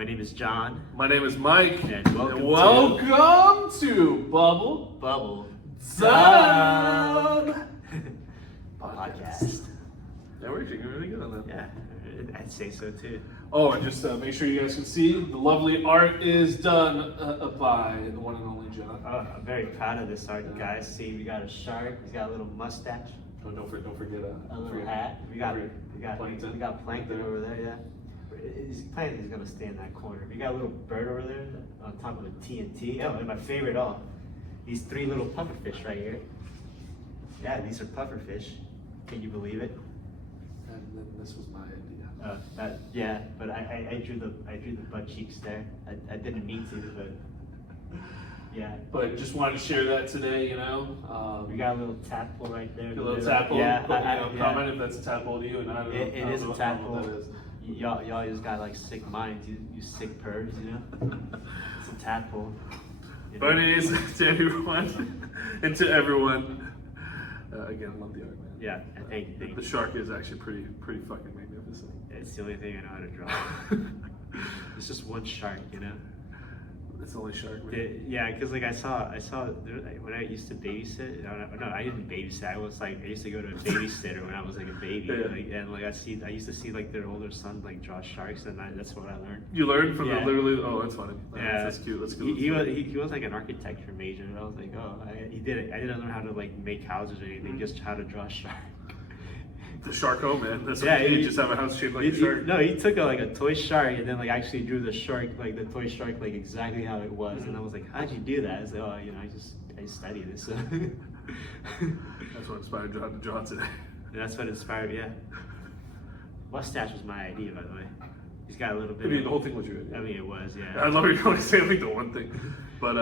My name is John. My name is Mike. And welcome to Bubble Dub Podcast. Yeah, we're doing really good on that. Yeah, I'd say so too. Oh, and just make sure you guys can see the lovely art is done by the one and only John. I'm very proud of this art, you guys. See, we got a shark. He's got a little mustache. Oh, don't forget a little hat. We got plankton over there. Yeah. Plankton's gonna stay in that corner. We got a little bird over there on top of a TNT. Oh, and my favorite, these three little pufferfish right here. Yeah, these are pufferfish. Can you believe it? And then this was my idea. But I drew the butt cheeks there. I didn't mean to, but yeah. But just wanted to share that today, you know. We got a little tadpole right there. A little tadpole. Yeah. Comment if that's a tadpole to you, and I don't know. It is a tadpole. That is. Y'all just got like sick minds. You sick birds, you know. It's a tadpole. But anyways, to everyone, and to everyone, again, love the art, man. Yeah, thank you. The shark is actually pretty fucking magnificent. It's the only thing I know how to draw. It's just one shark, you know. It's only shark, man. Yeah, because like I saw when I used to babysit. No, I didn't babysit. I used to go to a babysitter when I was like a baby. Yeah. And I used to see like their older son like draw sharks, and that's what I learned. You learned from literally. Oh, that's funny. Yeah, that's cute. That's cool. He was like an architecture major, and I was like, oh, I didn't learn how to like make houses or anything, just how to draw a shark. The shark home, man. That's what you just have a house shaped like a shark. No, he took a toy shark and then like actually drew the shark, like the toy shark, like exactly how it was. And I was like, how'd you do that? I was like, oh, you know, I studied this. So. That's what inspired John to draw today. And that's what inspired, yeah. Mustache was my idea, by the way. He's got a little bit. I mean, the whole thing was your idea. I mean, it was, yeah. I love you're only saying like the one thing, but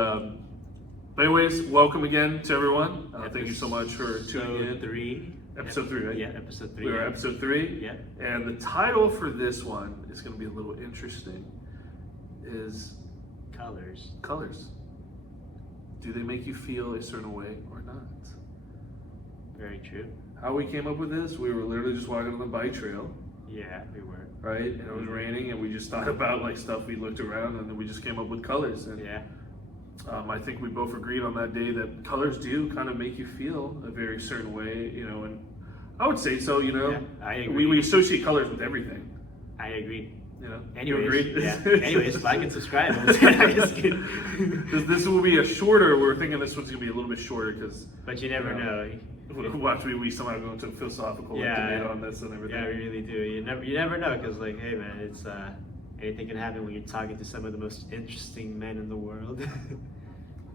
anyways, welcome again to everyone. Thank you so much for tuning in. Episode 3, right? Yeah, episode 3. We're episode 3. Yeah. And the title for this one is going to be a little interesting. Is colors. Colors. Do they make you feel a certain way or not? Very true. How we came up with this? We were literally just walking on the bike trail. Yeah, we were. Right, and it was raining, and we just thought about like stuff. We looked around, and then we just came up with colors. And yeah. I think we both agreed on that day that colors do kind of make you feel a very certain way, you know, and I would say so, you know. Yeah, I agree. We associate colors with everything. I agree. You know. Anyways, you agree? Yeah. Anyways, like and subscribe. This will be a shorter. We're thinking this one's gonna be a little bit shorter because. But you never know. Watch we somehow go into a philosophical debate on this and everything. Yeah, we really do. You never know because like, hey man, it's anything can happen when you're talking to some of the most interesting men in the world.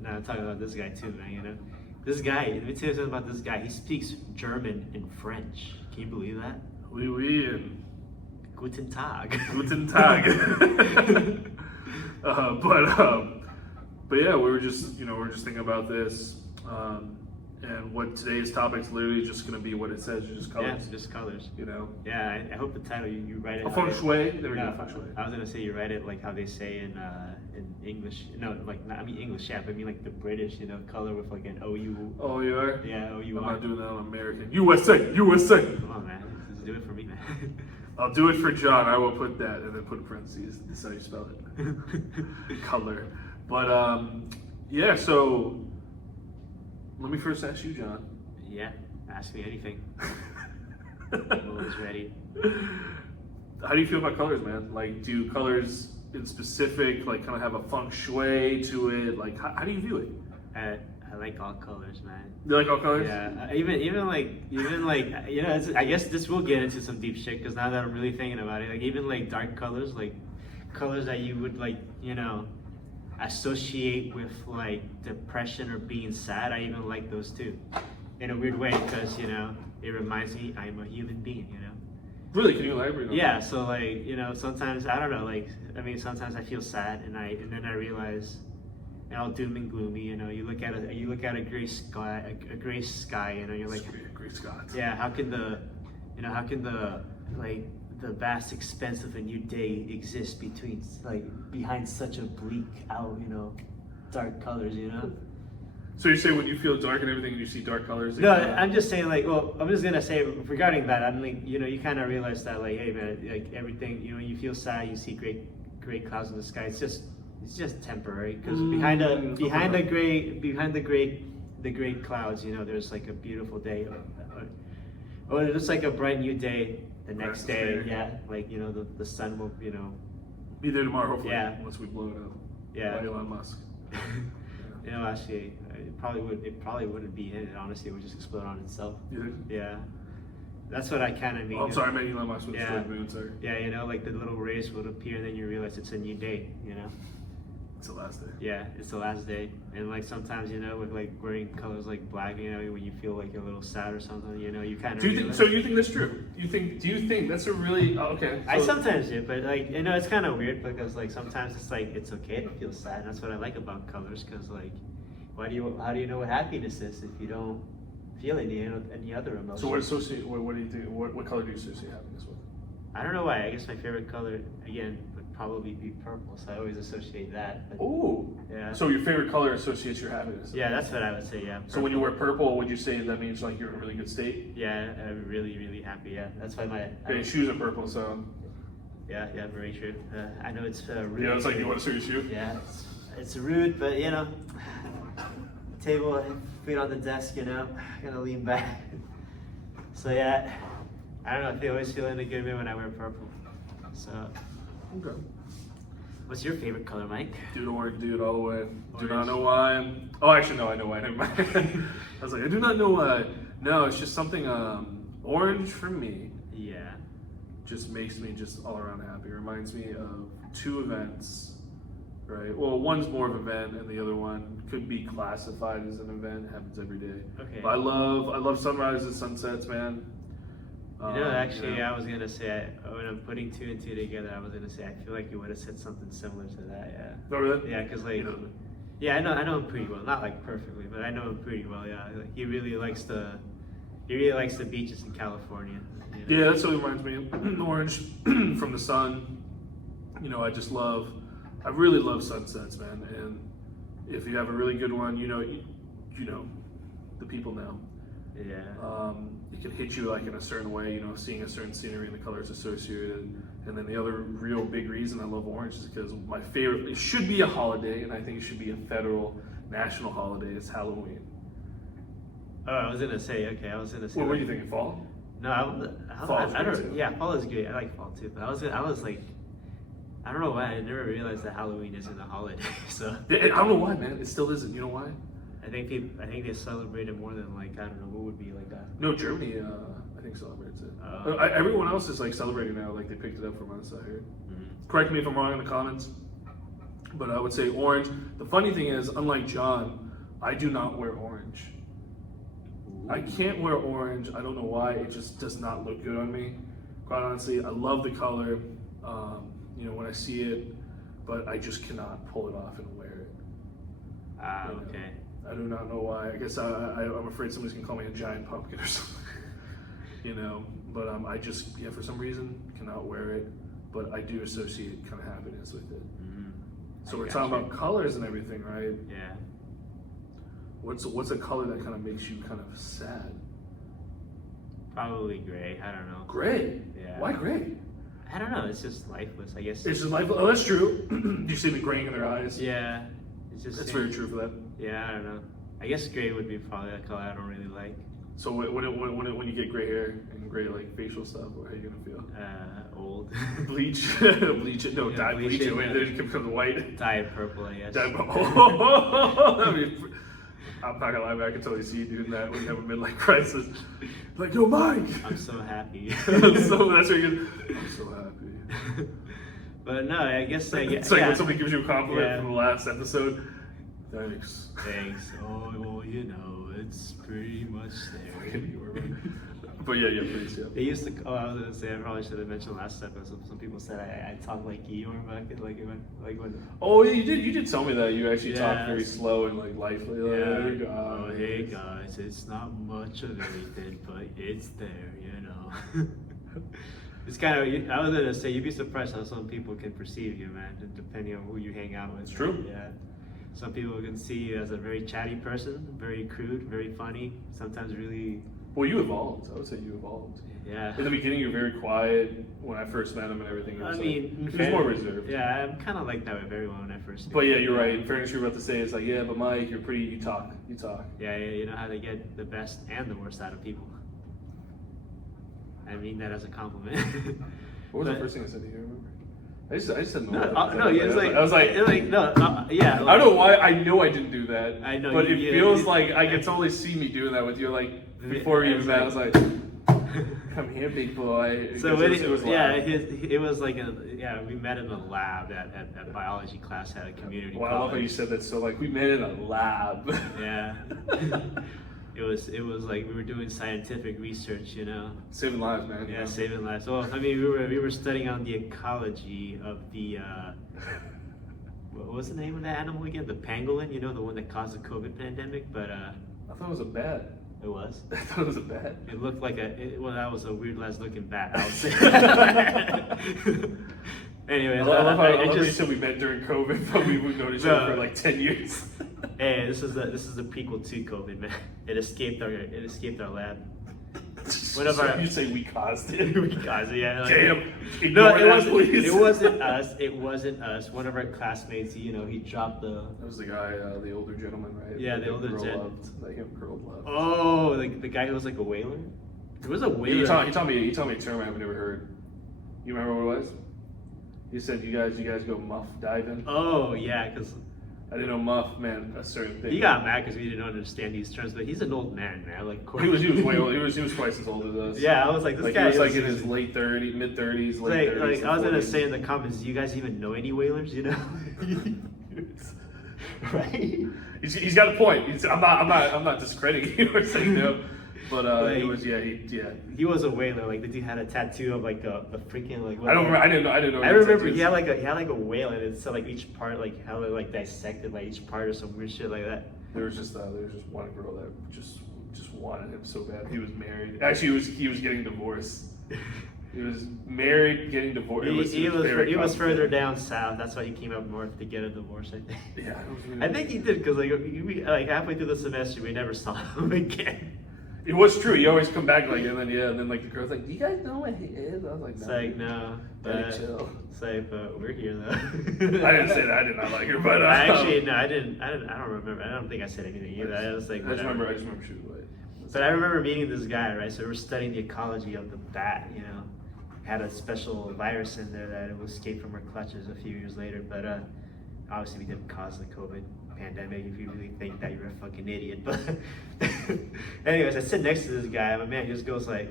No, I'm talking about this guy too, man. You know, this guy. Let me tell you something about this guy. He speaks German and French. Can you believe that? Oui, and Guten Tag. Guten Tag. But yeah, we were just thinking about this, and what today's topic is literally just going to be what it says, just colors. Yeah, it's just colors. You know. Yeah, I hope the title you write it. Feng shui. There we go. Feng shui. I was gonna say you write it like how they say in English. No, like not, I mean English, yeah, but I mean like the British, you know, color with like an OU. Oh, you are? Yeah, OU. I'm not doing that on American. USA. Come on, man. Just do it for me, man. I'll do it for John. I will put that and then put in parentheses. This is how you spell it. Color. But yeah. So let me first ask you, John. Yeah. Ask me anything. I'm always ready. How do you feel about colors, man? Like, do colors in specific, like, kind of have a feng shui to it? Like, how do you view it? I like all colors, man. You like all colors? Yeah. Even like, you know, I guess this will get into some deep shit because now that I'm really thinking about it, like even like dark colors, like colors that you would like, you know, associate with like depression or being sad. I even like those too, in a weird way, because you know it reminds me I'm a human being. You know. Really? Can you elaborate on that? Yeah. So like you know sometimes I don't know like I mean sometimes I feel sad and then I realize. All doom and gloomy, you know. You look at a gray sky, you know. You're like, gray skies. Yeah. How can the vast expense of a new day exist behind such a bleak out, you know, dark colors, you know. So you say when you feel dark and everything, you see dark colors? No, I'm just saying like, well, I'm just gonna say regarding that, I'm like, you know, you kind of realize that like, hey man, like everything, you know, you feel sad, you see gray clouds in the sky. It's just temporary because the gray clouds, you know, there's like a beautiful day, or it's like a bright new day the next day. Yeah, like you know the sun will, you know, be there tomorrow. Hopefully, yeah, once we blow it up. Yeah, by Elon Musk. You know, actually, it probably wouldn't be in it. Honestly, it would just explode on itself. You think? Yeah, that's what I kind of mean. Oh, I'm sorry, I meant Elon Musk would Yeah. destroy the moon. Sorry. Yeah, you know, like the little rays would appear, and then you realize it's a new day. You know. It's the last day. Yeah, it's the last day, and like sometimes, you know, with like wearing colors like black, you know, when you feel like you're a little sad or something, you know, you kind of. Do you think? So you think that's true? Do you think that's a really okay? So, I sometimes do, but like you know, it's kind of weird because like sometimes it's like it's okay to feel sad. And that's what I like about colors, because like, how do you know what happiness is if you don't feel any other emotion? So what do you think? What color do you associate happiness with? I don't know why. I guess my favorite color again would probably be purple, so I always associate that. But, Oh. yeah. So your favorite color associates your happiness. Yeah, that's what I would say. Yeah. So when you wear purple, would you say that means like you're in a really good state? Yeah, I'm really, really happy. Yeah, that's why Okay, your shoes are purple, so. Yeah, very true. I know it's rude. Yeah, it's like you want to show your shoe. Yeah, it's rude, but you know, table, feet on the desk. You know, gonna lean back. So yeah, I don't know. I always feel in a good mood when I wear purple. So. Okay. What's your favorite color, Mike? Dude, orange, dude, all the way. Do Orange. not know why. Oh, actually, no, I know why. Never mind. I was like, I do not know why. No, it's just something. Orange for me Yeah. just makes me just all around happy. It reminds me of two events, right? Well, one's more of an event, and the other one could be classified as an event. It happens every day. Okay. But I love sunrises, sunsets, man. You know, actually, I was gonna say when I'm putting two and two together, I was gonna say I feel like you would have said something similar to that. Yeah. Oh, really? Yeah, because like, You know, yeah, I know him pretty well. Not like perfectly, but I know him pretty well. Yeah, like, he really likes the beaches in California. You know? yeah, that's what it reminds me of. Orange from the sun. You know, I really love sunsets, man. And if you have a really good one, you know, the people know. Yeah. It can hit you like in a certain way, you know, seeing a certain scenery and the colors associated. And then the other real big reason I love orange is because my favorite, it should be a holiday, and I think it should be a federal national holiday. It's Halloween. Oh, I was gonna say. Okay, I was gonna say. What were you thinking? Fall? No, Fall is I good, don't. too. Yeah, fall is good. I like fall too. But I was like, I don't know why I never realized that Halloween isn't a holiday. So I don't know why, man. It still isn't. You know why? I think they celebrate it more than like I don't know what would be like that. No, Germany, I think celebrates it. Oh. Everyone else is like celebrating now. Like they picked it up from us. I heard. Correct me if I'm wrong in the comments. But I would say orange. The funny thing is, unlike John, I do not wear orange. I can't wear orange. I don't know why. It just does not look good on me. Quite honestly, I love the color. You know, when I see it, but I just cannot pull it off and wear it. Ah, You know? okay. I do not know why. I guess I'm afraid somebody's gonna call me a giant pumpkin or something. You know, but I just for some reason cannot wear it. But I do associate kind of happiness with it. So we're talking about colors and everything, right? Yeah. What's a color that kind of makes you kind of sad? Probably gray. I don't know. Gray. Yeah. Why gray? I don't know. It's just lifeless. I guess. It's just like, oh, that's true. Do you see the graying in their eyes? Yeah. It's just. That's very true for them. Yeah, I don't know. I guess gray would be probably a color I don't really like. So when you get gray hair and gray like facial stuff, how are you gonna feel? Old. Bleach it. No, Yeah, dye bleach it. yeah. Then it becomes white. Dye it purple, I guess. I'm not gonna lie, man. I can totally see you doing that when you have a midlife crisis. Like, yo, Mike. I'm so happy. So that's what you're. I'm so happy. But no, I guess like It's like when somebody gives you a compliment Yeah. from the last episode. Thanks. Thanks. Oh, well, you know, it's pretty much there. But yeah, please, yeah. They used to. Oh, I was gonna say I probably should have mentioned last episode. Some people said I talk like Eeyore back in when. Oh yeah, you did tell me that you actually talk Yeah. very slow and like lively. Like, Oh, hey guys, it's not much of anything, but it's there, you know. It's kind of. I was gonna say you'd be surprised how some people can perceive you, man, depending on who you hang out with. It's true. Yeah. Some people can see you as a very chatty person, very crude, very funny, sometimes really Well, you evolved. I would say you evolved. Yeah. In the beginning, you were very quiet. When I first met him and everything, it was, it was more reserved. Yeah, I'm kind of like that with everyone when I first. But yeah, you're right. In fairness, you're about to say it's like, yeah, but Mike, you're pretty. You talk. Yeah, you know how to get the best and the worst out of people. I mean that as a compliment. What was the first thing I said to you? Remember? I just said no. I was like, yeah. I don't know why. I know I didn't do that. I know, but it feels like I can totally see me doing that with you. Like before we even met, I was like, "Come here, big boy." So it was like we met in a lab at biology class at a community college. I love how you said that. So like we met in a lab. Yeah. It was like we were doing scientific research, you know. Saving lives, man. Yeah, saving lives. Well, I mean, we were studying on the ecology of the what was the name of that animal again? The pangolin, you know, the one that caused the COVID pandemic. But I thought it was a bat. It was. I thought it was a bat. It looked like that was a weird ass looking bat. I would say. Anyway, I love how you said we met during COVID, but we would know each other for like 10 years. Hey, this is the prequel to COVID, man. It escaped our lab. One of our you say we caused it. We caused it, yeah. Like, damn. No, it wasn't us. It wasn't us. One of our classmates, you know, he dropped the. That was the guy, the older gentleman, right? Yeah, the older gentleman. Like him curled left. Oh, the guy who was like a whaler. It was a whaler. He told me a term I haven't never heard. You remember what it was? He said, "You guys go muff diving." Oh yeah, because I didn't know muff meant a certain thing. He got mad because we didn't understand these terms, but he's an old man, man. Like he was way old. He was twice as old as us. Yeah, I was like, this guy was like in his late 30s, mid 30s, late 30s. Like I was gonna say in the comments, do you guys even know any whalers? You know, right? He's got a point. I'm not discrediting you or saying no. But like, he was a whaler. Like the dude had a tattoo of like a freaking like. I didn't know. I remember he had like a whale, and it said like each part, like how they like dissected like each part or some weird shit like that. There was just one girl that just wanted him so bad. He was married. Actually, he was getting divorced. He was married, getting divorced. He was further down south. That's why he came up north to get a divorce. I think. Yeah, I think he did because like halfway through the semester we never saw him again. It was true. You always come back like, and then like the girl's like, "Do you guys know what he is?" I was like, "No." It's like no, but chill. It's like, but we're here though. I didn't say that. I did not like her, but I didn't. I don't remember. I don't think I said anything either. I was like, I just remember she was like. But I remember meeting this guy, right? So we're studying the ecology of the bat. You know, had a special virus in there that it escaped from our clutches a few years later. But obviously, we didn't cause the COVID pandemic if you really think that you're a fucking idiot. But anyways, I sit next to this guy and my man just goes like,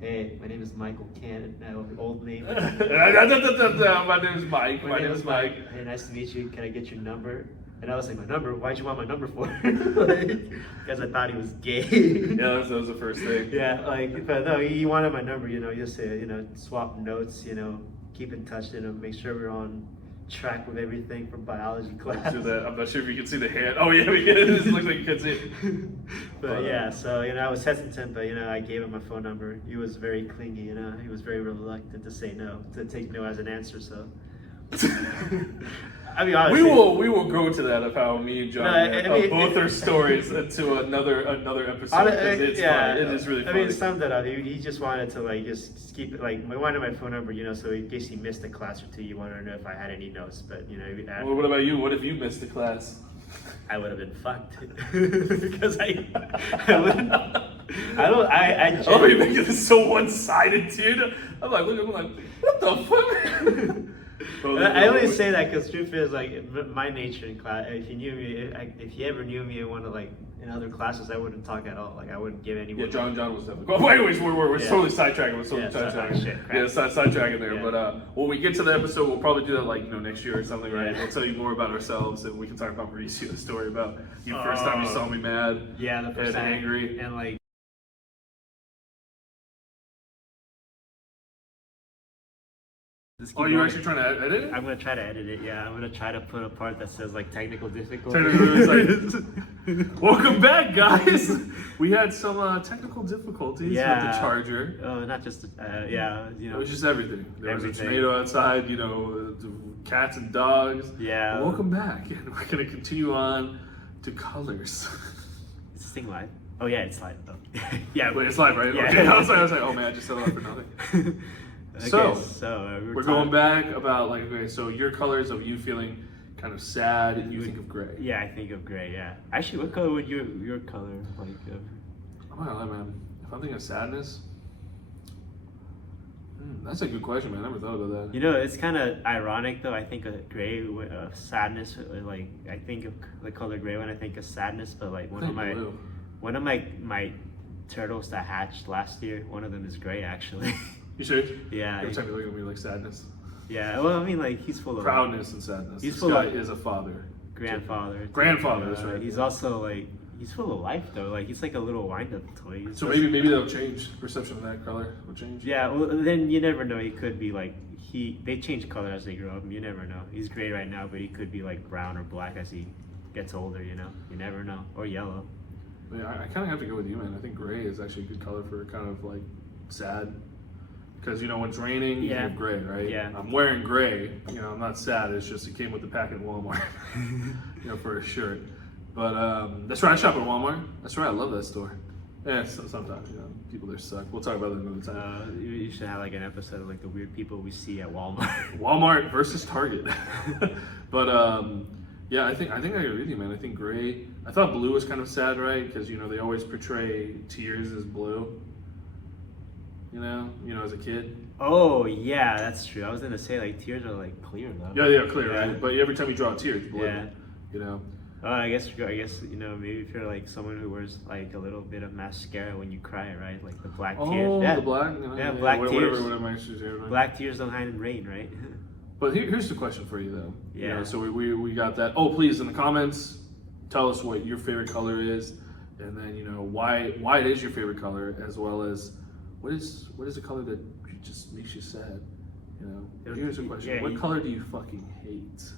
"Hey, my name is Michael Cannon." Old name. My name is Mike. My name is Mike. Hey, nice to meet you. Can I get your number? And I was like, "My number? Why'd you want my number for?" Because I thought he was gay. Yeah, that was the first thing. Yeah, like, but no, he wanted my number. You know, just say, you know, swap notes. You know, keep in touch. You know, make sure we're on track with everything from biology class. I'm not sure if you can see the hand. Oh yeah, it looks like you can see it. But yeah, so you know, I was hesitant, but you know, I gave him my phone number. He was very clingy, you know. He was very reluctant to say no, to take no as an answer. So, I mean, honestly, we will go to that of how me and John both our stories into another episode. It's fun. It is really funny. I mean, sum that up. He just wanted to like just keep it like. I wanted my phone number, you know, so in case he missed a class or two, you wanted to know if I had any notes. But you know, well, what about you? What if you missed a class? I would have been fucked because I wouldn't. I oh, you're making this so one-sided, dude. I'm like, what the fuck? I only say that because truth is like my nature in class. If you knew me, if you ever knew me in one of like in other classes, I wouldn't talk at all. Like I wouldn't give anyone. Yeah, John was definitely. Well, anyways, we're totally sidetracking. We're totally sidetracking. Yeah, sidetracking there. Yeah. But when we get to the episode, we'll probably do that like next year or something, right? We'll tell you more about ourselves, and we can talk about Mauricio, the story about you first time you saw me mad. Yeah, the first time angry and like. Oh, you're actually trying to edit it? I'm gonna try to edit it. Yeah, I'm gonna try to put a part that says like technical difficulties. Welcome back, guys. We had some technical difficulties with the charger. Oh, not just you know. It was just everything. There was a tornado outside. You know, cats and dogs. Yeah. But welcome back, and we're gonna continue on to colors. Is this thing live? Oh yeah, it's live though. Yeah, Wait, it's live, right? Yeah. Okay. I was like, oh man, I just said that for nothing. Okay, So, we we're going back about like, okay, so your colors of you feeling kind of sad, and you think of gray. Yeah, I think of gray. Yeah. Actually, what color would your color like? I don't know, man. If I'm thinking of sadness, that's a good question, man. I never thought about that. You know, it's kind of ironic though. I think of gray, sadness. Like I think of the color gray when I think of sadness. But like one of my turtles that hatched last year, one of them is gray actually. You sure? Yeah. Every time you look at me like sadness. Yeah. Well, I mean, like he's full of Proudness and sadness. He's This full guy of is a father. Grandfather. Grandfather, that's right. He's also like he's full of life though. Like he's like a little wind-up toy. So maybe that'll change. Perception of that color will change. Yeah. Well, then you never know. He could be like they change color as they grow up. You never know. He's gray right now, but he could be like brown or black as he gets older. You know. You never know. Or yellow. I kind of have to go with you, man. I think gray is actually a good color for kind of like sad. Because, you know, when it's raining, you think of gray, right? Yeah. I'm wearing gray. You know, I'm not sad. It's just it came with the packet at Walmart, you know, for a shirt. But that's right. I shop at Walmart. That's right. I love that store. Yeah, sometimes, you know, people there suck. We'll talk about that another time. You should have like an episode of like the weird people we see at Walmart. Walmart versus Target. But yeah, I think I agree with you, man. I think gray. I thought blue was kind of sad, right? Because you know they always portray tears as blue. You know, as a kid. Oh yeah, that's true. I was gonna say like tears are like clear though. Yeah, clear, right? But every time you draw a tear, it's blue. Yeah. You know. I guess you know maybe if you're like someone who wears like a little bit of mascara when you cry, right? Like the black tears. Oh, Yeah. the black. You know, Yeah, black tears. Whatever my issues here, right? Black tears don't hide in rain, right? But here's the question for you though. Yeah. You know, so we got that. Oh, please in the comments, tell us what your favorite color is, and then you know why it is your favorite color, as well as what is a color that just makes you sad. You know. Here's a question: what color do you fucking hate?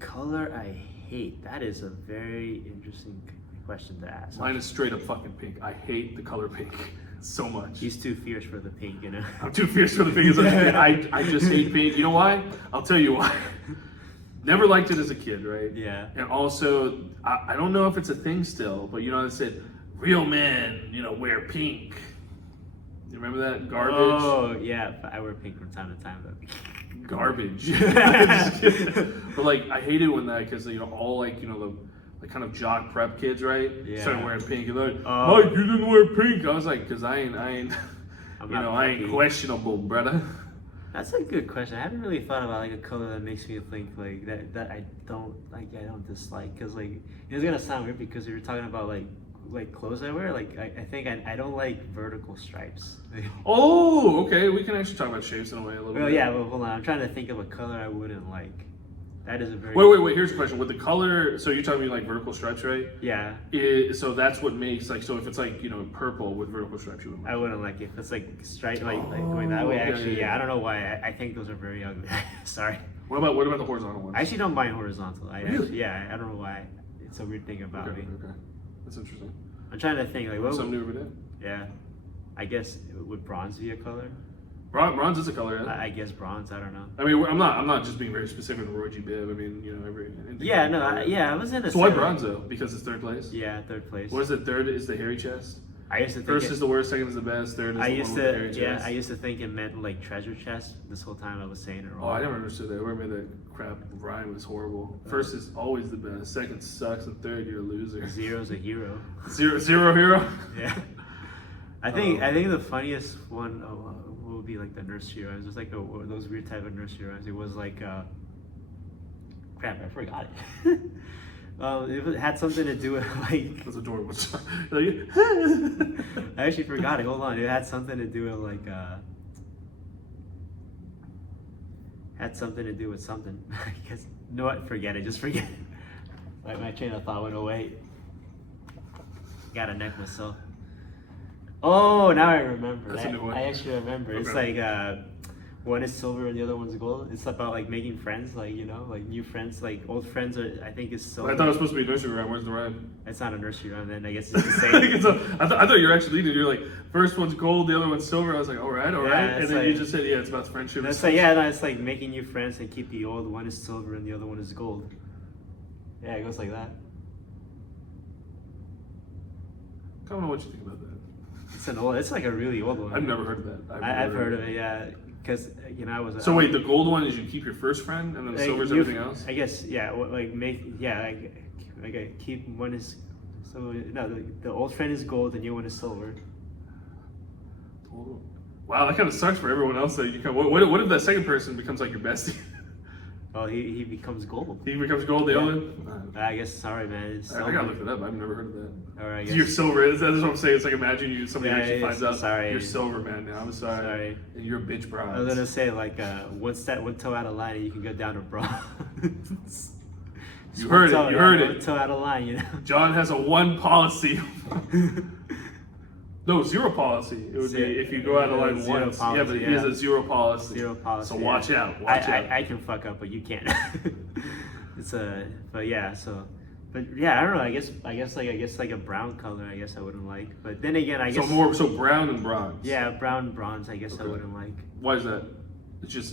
Color I hate. That is a very interesting question to ask. Mine is straight up fucking pink. I hate the color pink so much. He's too fierce for the pink, you know. I'm too fierce for the pink. I just hate pink. You know why? I'll tell you why. Never liked it as a kid, right? Yeah. And also, I don't know if it's a thing still, but you know, it said, real men, you know, wear pink. You remember that? Garbage? Oh, yeah. I wear pink from time to time, though. Garbage. But like, I hate it when that, because, you know, all like, you know, the kind of jock prep kids, right? Yeah. Started wearing pink. And they're like, oh, you didn't wear pink. I was like, because I ain't, I ain't questionable, brother. That's a good question. I haven't really thought about like a color that makes me think like that I don't dislike, because like it's gonna sound weird because we were talking about like clothes I wear. Like I think I don't like vertical stripes. Oh, okay. We can actually talk about shapes in a way a little bit. Well, yeah, but hold on. I'm trying to think of a color I wouldn't like. That is a very wait. Here's a question. With the color, so you're talking about like vertical stripes, right? Yeah. So that's what makes like, so if it's like, you know, purple with vertical stripes, you wouldn't like I wouldn't like it. If it's like stripe, like going that way. Actually, yeah. I don't know why. I think those are very ugly. Sorry. What about the horizontal ones? I actually don't mind horizontal. Really? I don't know why. It's a weird thing about me. Okay. That's interesting. I'm trying to think like what. Something new every day. Yeah. I guess would bronze be a color? Bronze is a color. Yeah? I guess bronze. I don't know. I mean, I'm not just being very specific with Roy G. Biv. I mean, you know, I was in a. So why bronze though? Because it's third place. Yeah, third place. What is it? Third is the hairy chest. I used to think first is the worst, second is the best, third is the one with the hairy chest. I used to think it meant like treasure chest. This whole time I was saying it wrong. Oh, I never understood that. Whoever made that crap rhyme was horrible. First is always the best, second sucks, and third you're a loser. Zero's a hero. Zero hero. Yeah. I think the funniest one would be like the nursery rhymes. It's like those weird type of nursery rhymes. It was like crap, I forgot it. It had something to do with like. That's adorable. I actually forgot it. Hold on. It had something to do with like. Had something to do with something. I guess. No, what? Forget it. Just forget it. My train of thought went away. Gotta neck myself. Oh, now I remember. That's a new one. I actually remember. Okay. It's like one is silver and the other one's gold. It's about like making friends, like, you know, like new friends, like old friends are. I think is silver. I thought it was supposed to be a nursery rhyme. Where's the rhyme? It's not a nursery rhyme. Then I guess it's the same. I thought you were actually leading. You're like, first one's gold, the other one's silver. I was like, all right, and then you just said, yeah, it's about friendship. It's like, yeah, no, it's like making new friends and keep the old. One is silver and the other one is gold. Yeah, it goes like that. I don't know what you think about that. It's like a really old one. I've never heard of that. I've heard of it, yeah. Because I was. So wait, the gold one is you keep your first friend, and then the silver's everything else. I guess, yeah. I keep one is. So no, the old friend is gold, the new one is silver. Wow, that kind of sucks for everyone else. That you can. What if that second person becomes like your bestie? Oh, he becomes gold. He becomes gold. The other. I guess. Sorry, man. I gotta look it up. I've never heard of that. All right. You're silver. That's what I'm saying. It's like imagine somebody actually finds out. Sorry. You're silver, man. Now I'm sorry. And you're a bitch bronze. I was gonna say like one toe out of line, and you can go down to bronze. You heard it. You heard it. One toe out of line, John has a one policy. No, zero policy. It would be if you go out of line once. Policy, but he has a zero policy. Zero policy. So watch out. Watch out. I can fuck up, but you can't. But yeah. I don't know. I guess like a brown color. I guess I wouldn't like. But then again, I guess so brown and bronze. Yeah, brown and bronze. I guess I wouldn't like. Why is that? It's just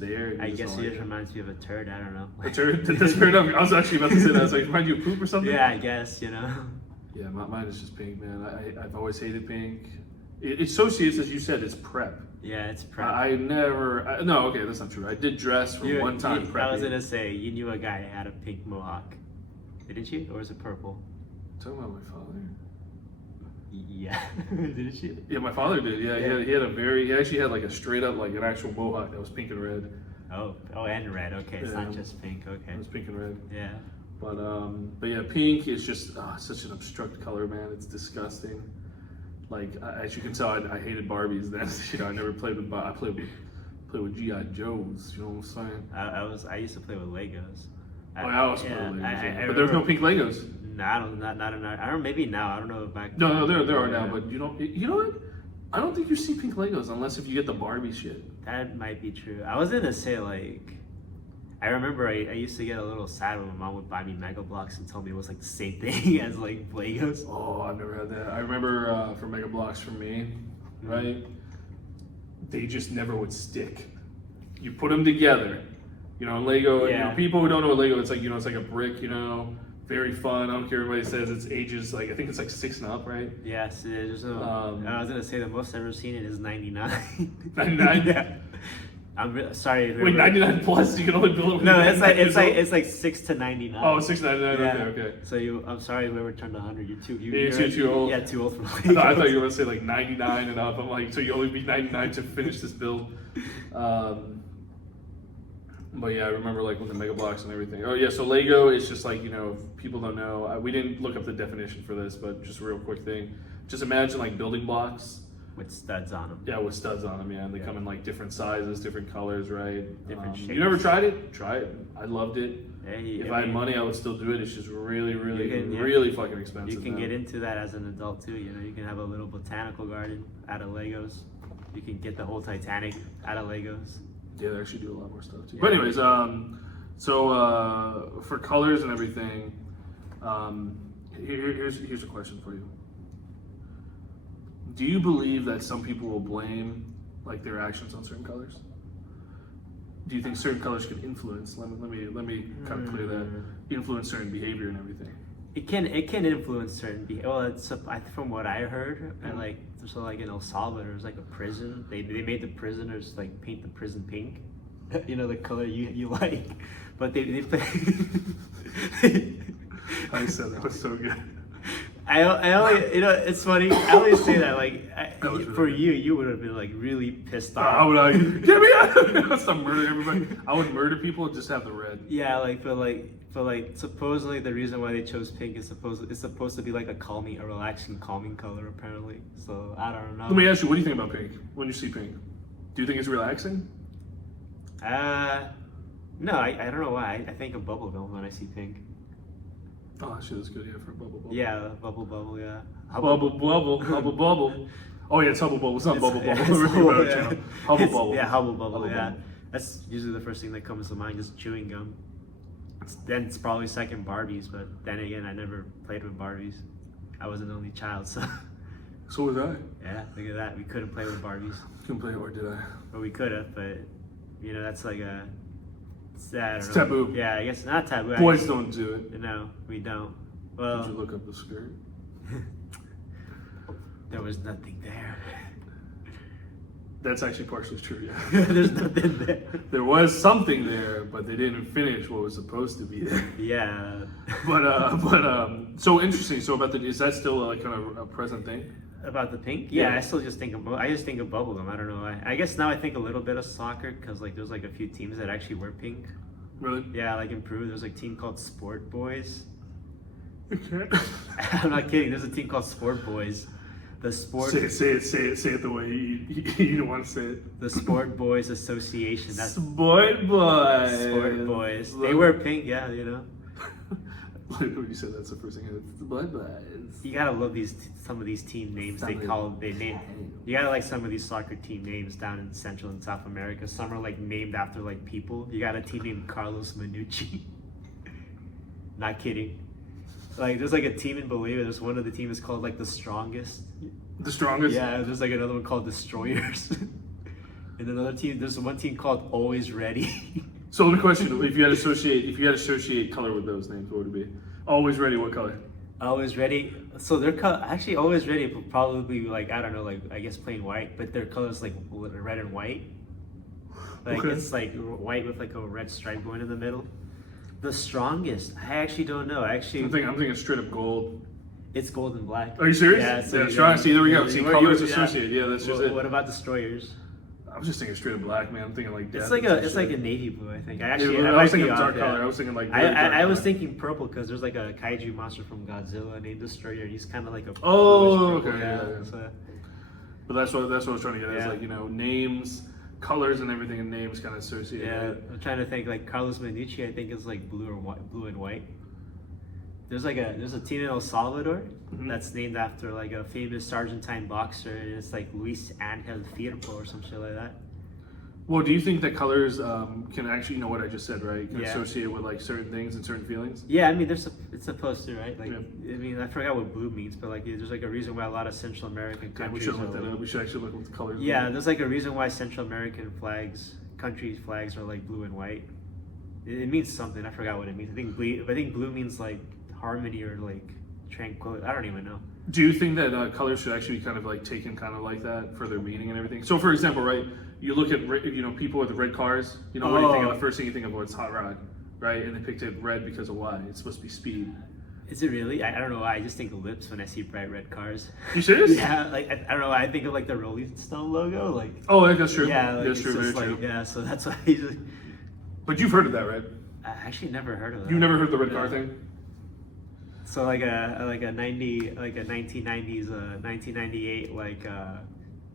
there. I guess it just reminds me of a turd. I don't know. A turd? That's fair enough. I was actually about to say that. It's like remind you of poop or something. Yeah, I guess Yeah, mine is just pink, man. I've always hated pink. It associates, as you said, it's prep. Yeah, it's prep. No, okay, that's not true. I did dress for one time prep. I was gonna say, you knew a guy that had a pink mohawk. Didn't you? Or was it purple? Talking about my father? Yeah. Didn't you? Yeah, my father did. Yeah, he actually had like a straight up, like an actual mohawk that was pink and red. Oh, and red. Okay, it's not just pink. Okay. It was pink and red. Yeah. But yeah, pink is just such an obstruct color, man. It's disgusting. Like as you can tell, I hated Barbies. Then I never played with. I played with GI Joes. You know what I'm saying? I used to play with Legos. I also played with Legos. But there's no pink Legos. No, I don't. Not I don't know. Maybe now. I don't know if back. No, there are now. But you know what? I don't think you see pink Legos unless if you get the Barbie shit. That might be true. I was gonna say like. I remember I used to get a little sad when my mom would buy me Mega Bloks and tell me it was like the same thing as like Legos. Oh, I've never had that. I remember for Mega Bloks for me, right? They just never would stick. You put them together, Lego. Yeah. People who don't know what Lego, it's like it's like a brick, very fun. I don't care what everybody says. It's ages like I think it's like 6 and up, right? Yes, there's I was gonna say the most I've ever seen it is 99. 99. Yeah. I'm sorry. Wait, 99 plus? You can only build it. No, it's like 6 to 99. Oh, 6 to 99. Yeah. Okay. So I'm sorry, whoever turned 100, you're too. You're too old. Yeah, too old for Legos. I thought you were gonna say like 99 and up. I'm like, so you only be 99 to finish this build. But yeah, I remember like with the Mega Bloks and everything. Oh yeah, so Lego is just like if people don't know. We didn't look up the definition for this, but just a real quick thing. Just imagine like building blocks. With studs on them. Yeah, with studs on them, yeah. And they come in like different sizes, different colors, right? Different shapes. You never tried it? Try it. I loved it. Hey, if I had money, I would still do it. It's just really, really fucking expensive. You can get into that as an adult too. You can have a little botanical garden out of Legos. You can get the whole Titanic out of Legos. Yeah, they actually do a lot more stuff too. Yeah. But anyways, so for colors and everything, here's a question for you. Do you believe that some people will blame like their actions on certain colors? Do you think certain colors can influence? Let me kind of clear that. Influence certain behavior and everything. It can influence certain behavior. Well, from what I heard, and like in El Salvador, there's like a prison. They made the prisoners like paint the prison pink. The color you like, but they play. I said that was so good. I only, it's funny. I always say that, like, for you would have been like really pissed off. How would I? Get me out! Let's not murder everybody. I would murder people and just have the red. Yeah, supposedly the reason why they chose pink is supposed to be like a relaxing, calming color apparently. So I don't know. Let me ask you, what do you think about pink when you see pink? Do you think it's relaxing? No, I don't know why. I think of bubblegum when I see pink. Oh, shit, that's good. Yeah, for bubble. Yeah, bubble. Yeah. Bubble. Oh yeah, it's Hubble Bubble. It's not Bubble Bubble. Hubble Bubble. Yeah, Hubble Bubble. Yeah, that's usually the first thing that comes to mind. Just chewing gum. Then it's probably second Barbies, but then again, I never played with Barbies. I was an only child, so. So was I. Yeah, look at that. We couldn't play with Barbies. Couldn't play, or did I? Well, we could have, but that's like a. It's taboo. Yeah, I guess not taboo. Boys don't do it. No, we don't. Well, did you look up the skirt? There was nothing there. That's actually partially true, yeah. There's nothing there. There was something there, but they didn't finish what was supposed to be there. Yeah. So interesting. So about is that still like kind of a present thing? About the pink? Yeah. Yeah, I still just think of bubblegum. I don't know why. I guess now I think a little bit of soccer because like there's like a few teams that actually wear pink. Really? Yeah, like in Peru, there's like a team called Sport Boys. Okay. I'm not kidding. There's a team called Sport Boys. The Sport. Say it the way you don't want to say it. The Sport Boys Association. That's Sport Boys. Sport Boys. They wear pink. Yeah, you know. When you said that's the first thing. It's the Blood Boys. You gotta love some of these team names. They name. You gotta like some of these soccer team names down in Central and South America. Some are like named after like people. You got a team named Carlos Manucci. Not kidding. Like there's like a team in Bolivia. There's one of the teams called like the Strongest. The Strongest. Yeah. There's like another one called Destroyers. And another team. There's one team called Always Ready. So the question: if you had to associate color with those names, what would it be? Always Ready. What color? Always Ready. So their actually Always Ready would probably be like, I don't know, like I guess plain white, but their color is like red and white. Like Okay. It's like white with like a red stripe going in the middle. The Strongest, I actually don't know. I'm thinking straight up gold. It's gold and black. Are you serious? Yeah. So Strong. See, there we go. See, colors yeah. associated. Yeah, that's just it. What about Destroyers? I was just thinking straight up black, man. I'm thinking like death. It's like a navy blue, I think. I I was thinking might be dark off, color. yeah. I was thinking like. I was thinking purple because there's like a kaiju monster from Godzilla named Destroyer. He's kind of like a Oh, bluish purple, okay, yeah. So, But that's what I was trying to get at. Is Yeah. like names, colors, and everything, and names kind of associated. yeah, Right? I'm trying to think. Like Carlos Manucci, I think is like blue and white. There's a team in El Salvador Mhm. that's named after like a famous Argentine boxer, and it's like Luis Angel Firpo or some shit like that. Well, do you think that colors can actually, what I just said, right? Can Yeah. associate with like certain things and certain feelings? Yeah, I mean, it's supposed to, right? Like, Yeah. I mean, I forgot what blue means, but like, there's like a reason why a lot of Central American Yeah, we countries. should look that up. We should actually look what the colors. Yeah, there's like a reason why Central American countries' flags are like blue and white. It means something. I forgot what it means. I think blue means like harmony or like tranquility. I don't even know. Do you think that colors should actually be kind of like taken kind of like that for their meaning and everything? So, for example, right, you look at people with the red cars. What do you think of the first thing you think of? Well, it's hot rod, right? And they picked it red because of why? It's supposed to be speed. Is it really? I don't know why. I just think of lips when I see bright red cars. You serious? Yeah, like I don't know. I think of like the Rolling Stone logo, like. Oh, that's true. Yeah, like, that's it's true. Very just true. like, yeah, so that's why. Usually, But you've heard of that, right? I actually never heard of that. You've never heard the red Yeah. car thing? So like a 1998 like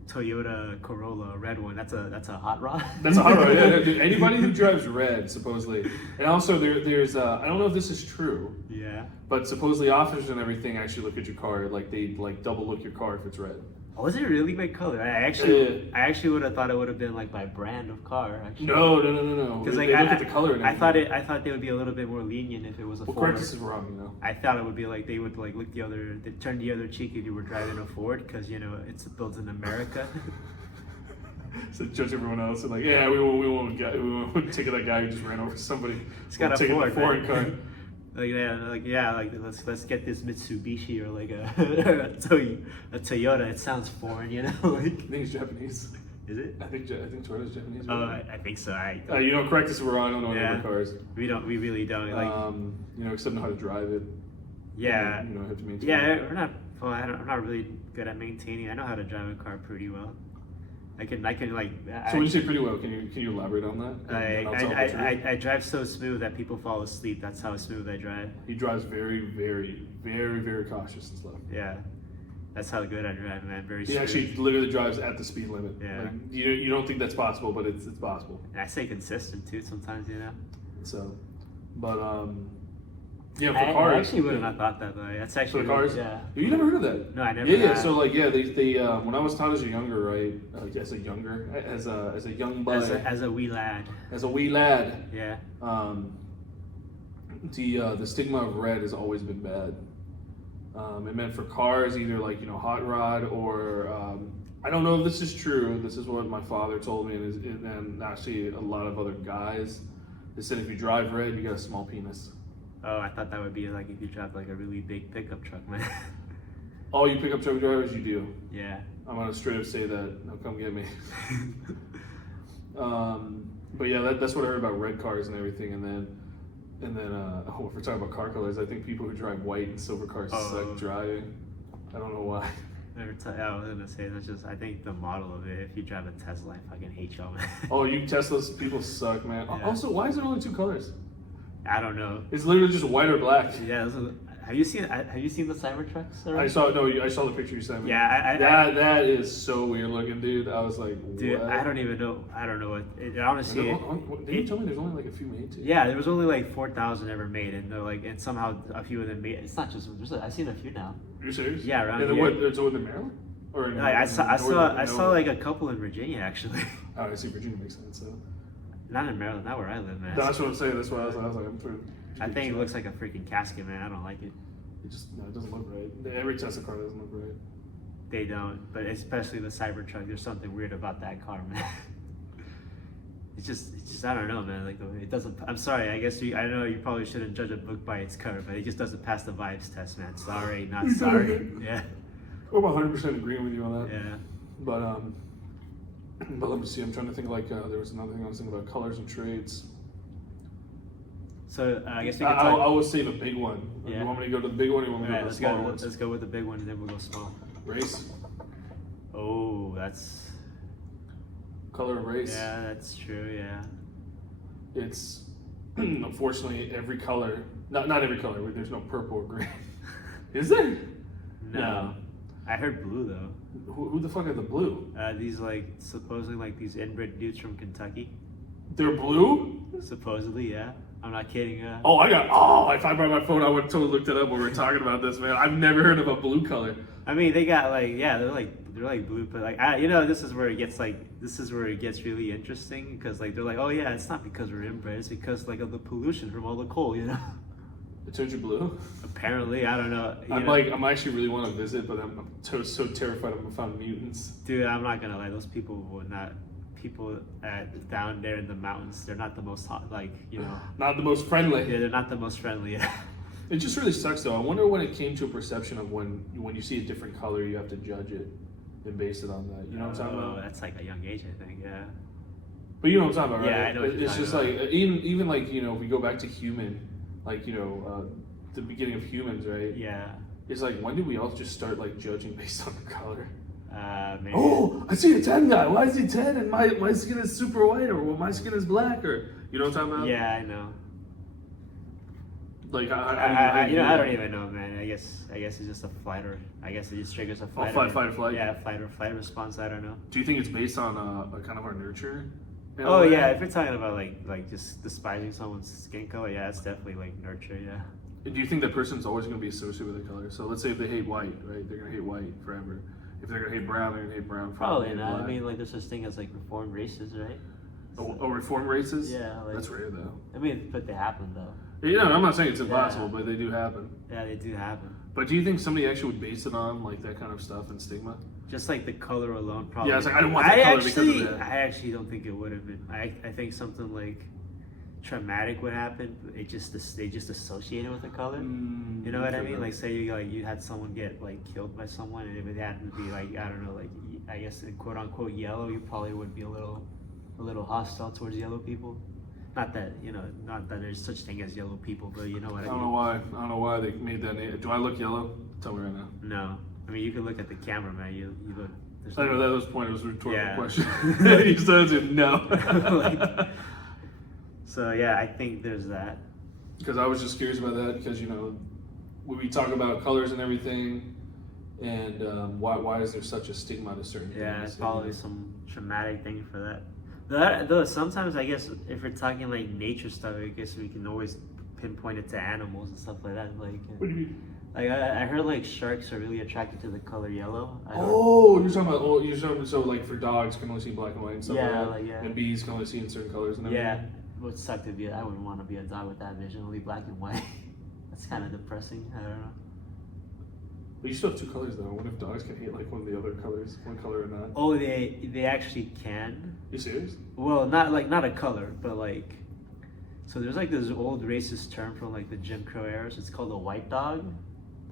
Toyota Corolla, red one. That's a hot rod. That's a hot rod. Yeah, dude, anybody who drives red, supposedly, and also there's I don't know if this is true, Yeah. but supposedly officers and everything actually look at your car, like they like double look your car if it's red. Oh, was it really my color? I actually would have thought it would have been like my brand of car. Actually. No. Because They like look at the color. And I everything. thought they would be a little bit more lenient if it was a Well, Ford. correct us if we're wrong, I thought it would be like they would like they'd turn the other cheek if you were driving a Ford because it's built in America. So judge everyone else and like, yeah, we won't take that guy who just ran over somebody. It's got We'll a take Ford, the foreign right? car. like let's get this Mitsubishi or like a Toyota. It sounds foreign, I like. think it's Japanese. Is it? I think Toyota's Japanese. Oh, I think so. Correct us if we're wrong. I don't know Yeah. any cars. We really don't like. Except know how to drive it. Yeah. Have to maintain. Yeah, it. we're not. Well, I'm not really good at maintaining. I know how to drive a car pretty well. I can like. So when you say pretty well, can you elaborate on that? And I'll tell the truth. I drive so smooth that people fall asleep. That's how smooth I drive. He drives very, very, very, very cautious and slow. Yeah, that's how good I drive, man. Very He smooth. actually literally drives at the speed limit. Yeah. Like, you don't think that's possible, but it's possible. And I stay consistent too sometimes, So, but yeah, for I cars. actually would have not thought that though. That's actually For cars? Yeah. You never heard of that? No, I never. Yeah. have. So like, yeah, they when I was taught as a younger, right? As a young boy, as a wee lad. as a wee lad, Yeah. the stigma of red has always been bad. It meant for cars either like hot rod or I don't know if this is true. This is what my father told me, and actually a lot of other guys. They said if you drive red, you got a small penis. Oh, I thought that would be like if you drive like a really big pickup truck, man. All you pickup truck drivers, you do. Yeah. I'm gonna straight up say that. Now come get me. But yeah, that's what I heard about red cars and everything. And then if we're talking about car colors, I think people who drive white and silver cars suck driving. I don't know why. I was gonna say that's just. I think the model of it. If you drive a Tesla, I fucking hate y'all, man. Oh, you Teslas, people suck, man. Yeah. Also, why is there only 2 colors? I don't know. It's literally just white or black. Yeah. Have you seen the Cybertrucks already? I saw the picture you sent me. Yeah, that is so weird looking, dude. I was like, dude, what? I don't even know. I don't know what. Honestly, Didn't you tell me there's only like a few made too? yeah, there was only like 4,000 ever made, and they're like, and somehow a few of them made. It's not just. I've seen a few now. Are you serious? Yeah, around here. here. It's in Maryland. Or in I saw Northern- like a couple in Virginia actually. Oh, I see. Virginia makes sense. So. Not in Maryland, not where I live, man. No, that's what I'm saying. That's why I was like, I'm through. I think it looks like a freaking casket, man. I don't like it. It doesn't look right. Every Tesla car doesn't look right. They don't, but especially the Cybertruck. There's something weird about that car, man. It's just I don't know, man. Like it doesn't. I'm sorry. I guess I know you probably shouldn't judge a book by its cover, but it just doesn't pass the vibes test, man. Sorry, not sorry. Yeah. I'm 100% agreeing with you on that. Yeah. But let me see. I'm trying to think. Like there was another thing I was thinking about: colors and trades. So I guess we I can talk. will save a big one. Yeah. You want me to go to the big one, or you want me to Alright, go to the smaller ones? let's go with the big one, and then we'll go small. Race. Oh, that's. Color of race. Yeah, that's true. Yeah. It's unfortunately every color. Not every color. There's no purple or green. Is there? No. I heard blue though. Who the fuck are the blue? These like supposedly like these inbred dudes from Kentucky. They're blue? Supposedly, yeah. I'm not kidding. If I brought my phone, I would have totally looked it up when we were talking about this, man. I've never heard of a blue color. I mean, they got like, yeah, they're like blue, but like, this is where it gets really interesting because like they're like, oh yeah, it's not because we're inbred, it's because like of the pollution from all the coal, you know. It turned you blue? Apparently, I don't know. I'm actually really want to visit, but I'm so terrified I'm gonna find mutants. Dude, I'm not gonna lie, those people would not. People down there in the mountains, they're not the most hot, like, you know. Not the most friendly. Yeah, they're not the most friendly. It just really sucks though. I wonder when it came to a perception of when you see a different color, you have to judge it and base it on that. You know what I'm talking about? That's like a young age, I think. Yeah. But you know what I'm talking about, right? Yeah, I know what you're it's just talking like even like if we go back to human, like the beginning of humans, right? Yeah. It's like when did we all just start like judging based on the color? Maybe. Oh, I see a 10 guy. Why is he 10 and my skin is super white, or well, my skin is black, or you know what I'm talking about? Yeah, I know. Like I don't even know, man. I guess it's just a flight, or I guess it just triggers a flight. Fight or flight. Yeah, flight response. I don't know. Do you think it's based on kind of our nurture? Oh yeah, if you're talking about like just despising someone's skin color, yeah, it's definitely like nurture. Yeah. Do you think that person's always going to be associated with a color? So let's say if they hate white, right? They're going to hate white forever. If they're going to hate brown, they're going to hate brown forever. Probably not. I mean, like there's such thing as like reformed races, right? Reformed races? Yeah. Like, that's rare though. I mean, but they happen though. Yeah, I'm not saying it's impossible, but they do happen. Yeah, they do happen. But do you think somebody actually would base it on like that kind of stuff and stigma? Just like the color alone, probably. Yeah, it's like I don't want that color because of that. I actually don't think it would have been. I think something like traumatic would happen. They just associate it with the color. You know what I mean? Like say you had someone get like killed by someone, and if it happened to be like I don't know, like I guess quote unquote yellow, you probably would be a little hostile towards yellow people. Not that there's such thing as yellow people, but you know what I mean. I don't know why they made that name. Do I look yellow? Tell me right now. No, I mean you can look at the camera, man. You look. I know that was the point. It was a rhetorical question. Yeah. You just answered no. So yeah, I think there's that. Because I was just curious about that because when we talk about colors and everything, and why is there such a stigma to certain things? Yeah, it's probably some traumatic thing for that. Though sometimes I guess if we're talking like nature stuff, I guess we can always pinpoint it to animals and stuff like that. Like, what do you mean? Like I heard like sharks are really attracted to the color yellow. You're talking about so like for dogs can only see black and white and stuff yeah, like that. And bees can only see in certain colors and everything. Yeah, it would suck to be. I wouldn't want to be a dog with that vision, only black and white. That's kind of depressing. I don't know. But you still have two colors though. What if dogs can hate like one of the other colors, one color or not? Oh, they actually can. You serious? Well, not a color, but like, so there's like this old racist term from like the Jim Crow era. So it's called a white dog.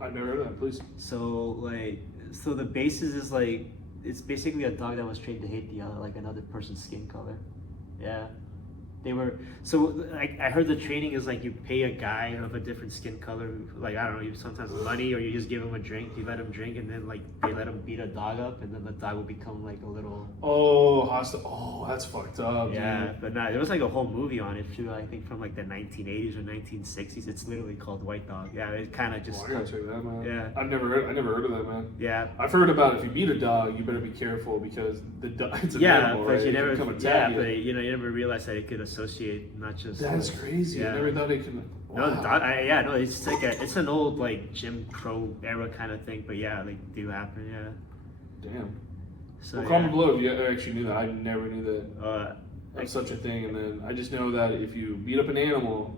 I've never heard of that. Please. So the basis is like it's basically a dog that was trained to hate the other, like another person's skin color. Yeah. They were I heard the training is like you pay a guy of a different skin color, like I don't know, you sometimes money or you just give him a drink, you let him drink, and then like they let him beat a dog up, and then the dog will become like a little. Oh, hostile. Oh, that's fucked up. Yeah, dude. but there was like a whole movie on it too. I think from like the 1980s or 1960s. It's literally called White Dog. Yeah, it kind of just. Oh, I gotta check that, man. Yeah. I never heard of that, man. Yeah. I've heard about if you beat a dog, you better be careful because the dog. It's an animal, but right? you It never. can come Yeah, attack but you never realized that it could associate not just. That's crazy. Yeah. I never thought it could. No, Wow. no, it's like it's an old like Jim Crow era kind of thing, but yeah, like do happen, yeah. Damn. So Well, comment below if you actually knew that. I never knew that. like, Of such a thing, and then I just know that if you beat up an animal,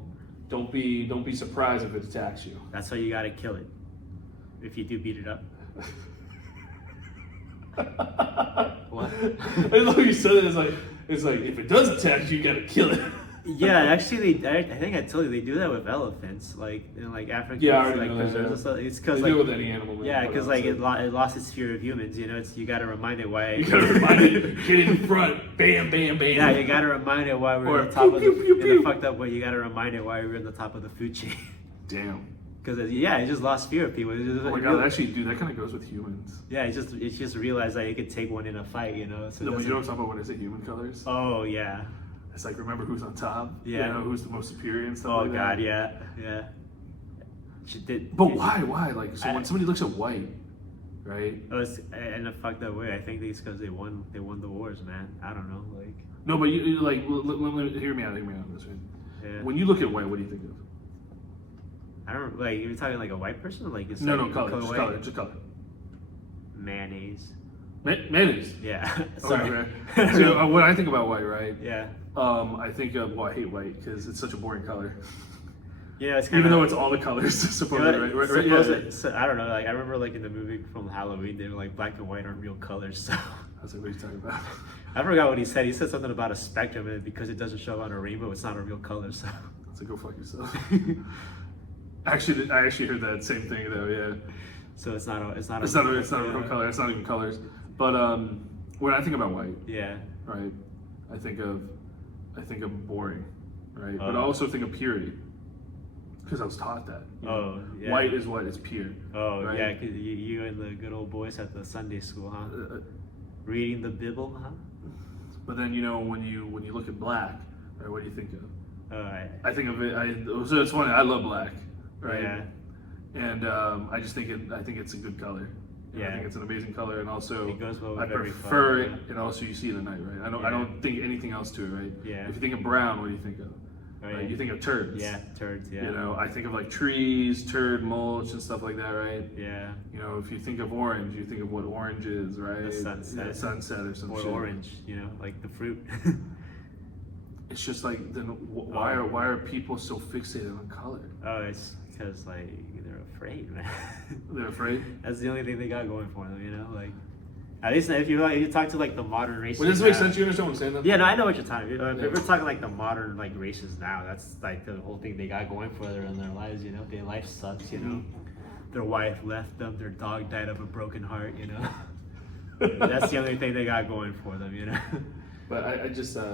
don't be surprised if it attacks you. that's why you gotta kill it. If you do beat it up. What? I love you said it. It's like if it does attack you, you gotta kill it. Yeah, actually, I think I told you they do that with elephants, like in like Africa. Yeah, I already like know that, preserves yeah. and stuff. It's They because do like it with any animal. Man. yeah, because like it lost its fear of humans. You know, it's you gotta remind it why. You gotta remind it, get in front, bam, bam, bam. Yeah, you gotta remind it why we're Or on the top pew, of pew, pew, in pew. the fucked up way. You gotta remind it why we're in the top of the food chain. Damn. Because yeah, it just lost fear of people. It just, Oh my god, actually, dude, that kind of goes with humans. yeah, it just realized that it could take one in a fight. You know. So it No, but you doesn't- know what I'm talking about when I say human colors? Oh yeah. It's like remember who's on top. Yeah. You know who's the most superior and stuff Oh like that. god, yeah, yeah. She did. But why? Why? Like, so I- when somebody looks at white, right? Oh, it's in a fucked up way. I think it's because they won the wars, man. I don't know, like No, but you like hear me out on this, right? yeah. When you look at white, what do you think of? I don't like you're talking like a white person, or like it's No, like color, just white? color, just color. Mayonnaise. Mayonnaise. Yeah. Sorry. Okay. So when I think about white, right? Yeah. I think of I hate white because it's such a boring color. Yeah, it's kind Even of. though it's all the colors, supposedly, right? Supposedly, Yeah. so, I don't know. Like I remember, like in the movie from Halloween, they were like black and white aren't real colors. So I was like, what are you talking about? I forgot what he said. He said something about a spectrum, and because it doesn't show up on a rainbow, it's not a real color. So. I was like, go fuck yourself. Actually, I actually heard that same thing though. Yeah. So it's not a It's not a real color. It's not even colors. But when I think about white, Yeah. right, I think of boring, right? But I Oh. also think of purity because I was taught that. you know. Oh, yeah. White is what is pure. Oh, right? yeah, because you and the good old boys at the Sunday school, huh? Reading the Bible, huh? But then when you look at black, right? What do you think of? I I think of it. So it's funny. I love black, right? Yeah. And I just think I think it's a good color. And I Yeah. think it's an amazing color, and also It goes well with I every prefer color, it, yeah. and also you see it at night, right? I Yeah. don't think anything else to it, right? Yeah. If you think of brown, what do you think of? Oh, Right? yeah. You think of turds. Yeah, turds, yeah. You know, I think of like trees, turd mulch, and stuff like that, right? Yeah. You know, if you think of orange, you think of what orange is, right? The sunset. Yeah, sunset or some Or shit. orange, like the fruit. It's just like then why are people so fixated on color? Oh, it's because, like, they're afraid, man. They're afraid. That's the only thing they got going for them, like. At least if you talk to, like, the modern races. Well, does this make now- sense? You understand what I'm saying? Then? Yeah, no, I know what you're talking about. Yeah. If we're talking, like, the modern, like, races now, that's, like, the whole thing they got going for them in their lives, Their life sucks, Their wife left them, their dog died of a broken heart, That's the only thing they got going for them, But I just I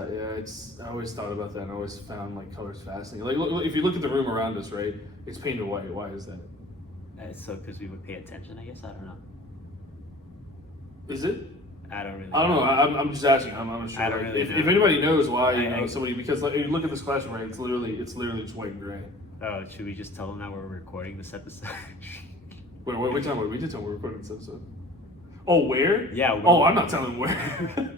always thought about that and I always found like colors fascinating. Like look, if you look at the room around us, right? It's painted white. Why is that? So, because we would pay attention, I guess. I don't know. Is it? I don't really I don't know. I'm just asking. I'm not sure. I don't Like, really if know. anybody knows why, I- somebody because like, you look at this classroom, right? It's literally just white and gray. Oh, should we just tell them that we're recording this episode? Wait, time. We did tell them we're recording this episode. Oh, where? Yeah. Oh, I'm not telling them where.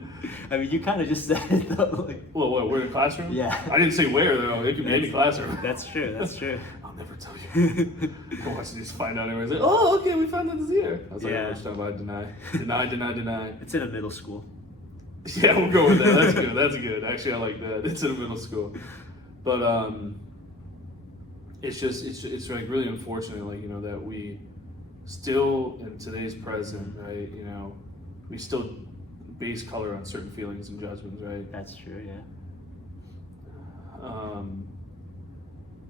I mean, you kind of just said it, though. Like, Well, what? We're in a classroom? Yeah. I didn't say where though. It could be any classroom. That's true. That's true. I'll never tell you. We'll watch this find out anyways. Like, oh, okay, we found out this here. I was like, Yeah. oh, stop, I deny. Deny. It's in a middle school. Yeah, we'll go with that. That's good. That's good. Actually, I like that. It's in middle school, but it's like really unfortunate, like that we still in today's present, right? We still base color on certain feelings and judgments, right? That's true. Yeah.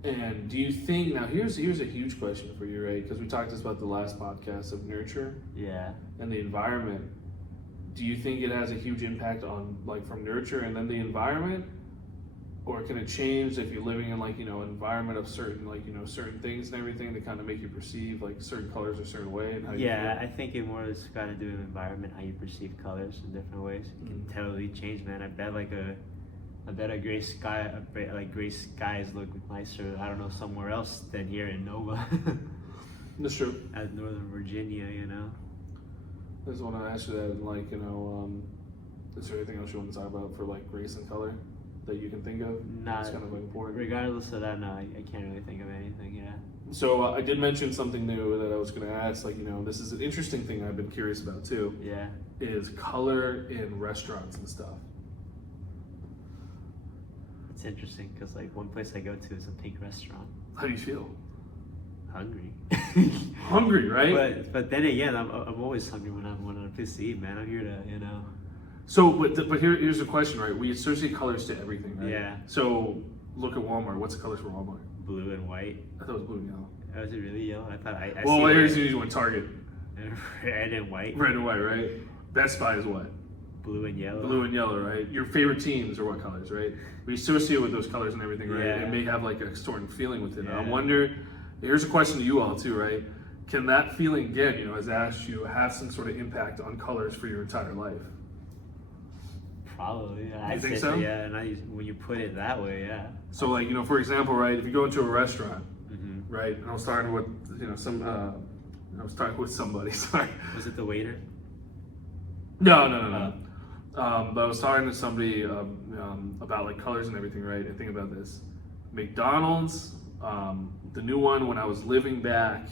And do you think now? Here's a huge question for you, right? Because we talked this about the last podcast of nurture Yeah. and the environment. Do you think it has a huge impact on like from nurture and then the environment, or can it change if you're living in like an environment of certain certain things and everything that kind of make you perceive like certain colors a certain way and how you Yeah, feel? I think it more has got to do with environment, how you perceive colors in different ways. It can totally change, man. I bet a gray sky, like gray skies look nicer, I don't know, somewhere else than here in Nova. That's true. As Northern Virginia, I just want to ask you that, and like is there anything else you want to talk about for like race and color that you can think of? Nah, It's kind of like important. regardless of that, no, I can't really think of anything, yeah. So I did mention something new that I was going to ask. Like this is an interesting thing I've been curious about too. Yeah. Is color in restaurants and stuff. It's interesting because like one place I go to is a pink restaurant. How do you feel? Hungry. Hungry, right? But then again, I'm always hungry when I'm on a place to eat, man. I'm here to So, but here's the question, right? We associate colors to everything, right? Yeah. So look at Walmart. What's the colors for Walmart? blue and white. I thought it was blue and yellow. Oh, is it really yellow? I thought I Well, see here's red, the usual one. Target. red and white. Red and white, right? Best Buy is what? Blue and yellow. Blue and yellow, right? Your favorite teams are what colors, right? We associate with those colors and everything, right? Yeah. It may have like a certain feeling with it. Yeah. I wonder, here's a question to you all too, right? Can that feeling, again, as I asked you, have some sort of impact on colors for your entire life? Probably. Yeah. You think I'd so? say, yeah, and when you put it that way, yeah. So like, for example, right, if you go into a restaurant, Mm-hmm. right, and I was talking with, I was talking with somebody, sorry. Was it the waiter? No. But I was talking to somebody about like colors and everything, right? And think about this: McDonald's, the new one when I was living back,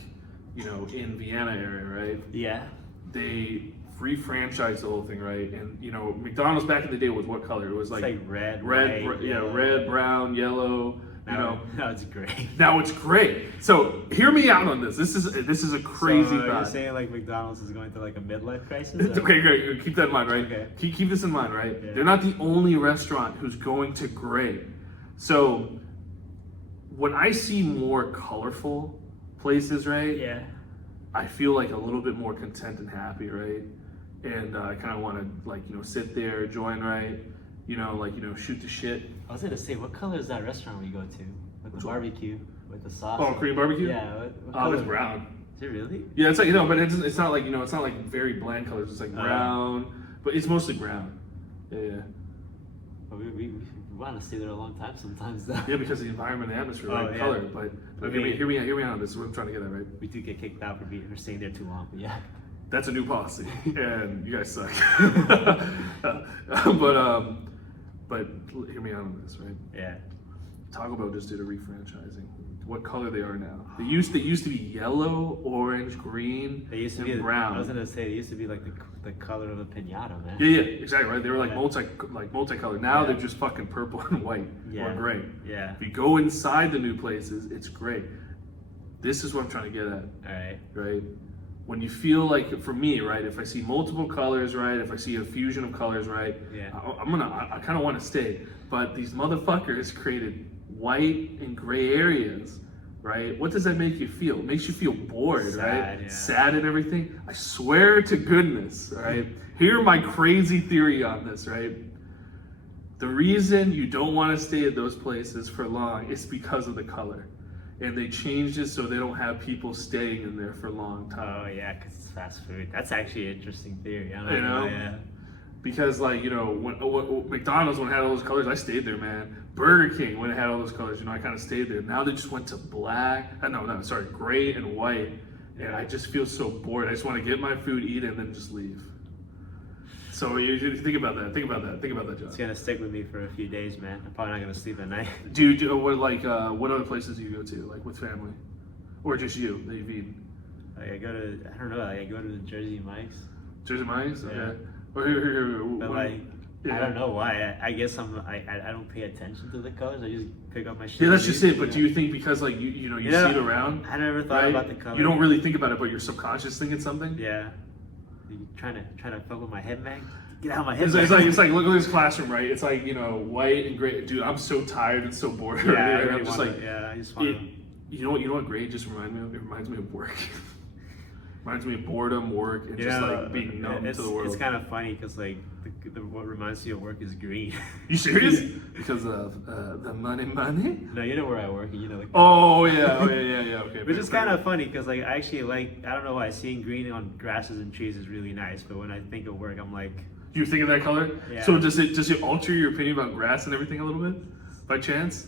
in Vienna area, right? Yeah. They re-franchised the whole thing, right? And McDonald's back in the day was what color? It was It's like red, red, white, yellow. red, brown, yellow. Now it's gray. Now it's great. So hear me out on this. This is a crazy So you're thought. saying like McDonald's is going through like a midlife crisis? or- Okay, great. Keep that in mind, right? Okay. Keep this in mind, right? Yeah. They're not the only restaurant who's going to gray. So when I see more colorful places, right? Yeah. I feel like a little bit more content and happy, right? And I kind of want to sit there, join, right? Shoot the shit. I was gonna say, what color is that restaurant we go to with Which the one? barbecue with the sauce? Oh, Korean barbecue? Yeah. What Oh, color? it's brown. Is it really? Yeah, it's like but it's not like it's not like very bland colors. It's like brown, but it's mostly brown. Yeah. But we want to stay there a long time sometimes though. Yeah, because the environment and atmosphere, Oh, right? yeah. Color. But Okay. hear me out on this. Is what I'm trying to get at, right? We do get kicked out for staying there too long. But yeah. That's a new policy, and you guys suck. But hear me out on this, right? Yeah. Taco Bell just did a refranchising. What color they are now? They used to be yellow, orange, green, They used to and be brown. I was gonna say they used to be like the color of a pinata, man. Yeah, exactly, right. They were like Yeah. multicolored. Now Yeah. they're just fucking purple and white Yeah. or gray. Yeah. If you go inside the new places, it's gray. This is what I'm trying to get at, All right. right? When you feel like, for me, right, if I see multiple colors, right, if I see a fusion of colors, right, Yeah. I kind of want to stay. But these motherfuckers created white and gray areas, right? What does that make you feel? It makes you feel bored, Sad, right? yeah. Sad and everything. I swear to goodness, right? Here my crazy theory on this, right? The reason you don't want to stay at those places for long is because of the color. And they changed it so they don't have people staying in there for a long time. Oh yeah, because it's fast food. That's actually an interesting theory. I don't You know? Yeah. Because when McDonald's, when it had all those colors, I stayed there, man. Burger King, when it had all those colors, I kind of stayed there. Now they just went to black, gray and white. And I just feel so bored. I just want to get my food, eat it, and then just leave. So you think about that. Think about that, John. It's gonna stick with me for a few days, man. I'm probably not gonna sleep at night. What other places do you go to, like with family? Or just you, that you've eaten? Like I go to the Jersey Mike's. Jersey Mike's? Yeah. Okay. Or here. But what- I don't know why. I guess I don't pay attention to the colors. I just pick up my shit. Yeah, that's and just use it. But do you think because you see it around? I never thought right? about the color. You don't really think about it, but your subconscious think it's something? Yeah. You trying to fuck with my head, man? Get out of my head. It's like look at this classroom, right? It's like, you know, white and gray. Dude, I'm so tired and so bored. Yeah, already, I right? really I'm just wanna, like, yeah, I just want to. you know what gray just reminds me of? It reminds me of work. Reminds me of boredom, work, and just like being numb to the world. It's kind of funny because like what reminds me of work is green. You serious? Because of the money? No, you know where I work, and you know. Like, oh yeah, okay. Which is kind of funny because like I actually like, I don't know why, seeing green on grasses and trees is really nice, but when I think of work, I'm like. You think of that color? Yeah. So does it alter your opinion about grass and everything a little bit, by chance?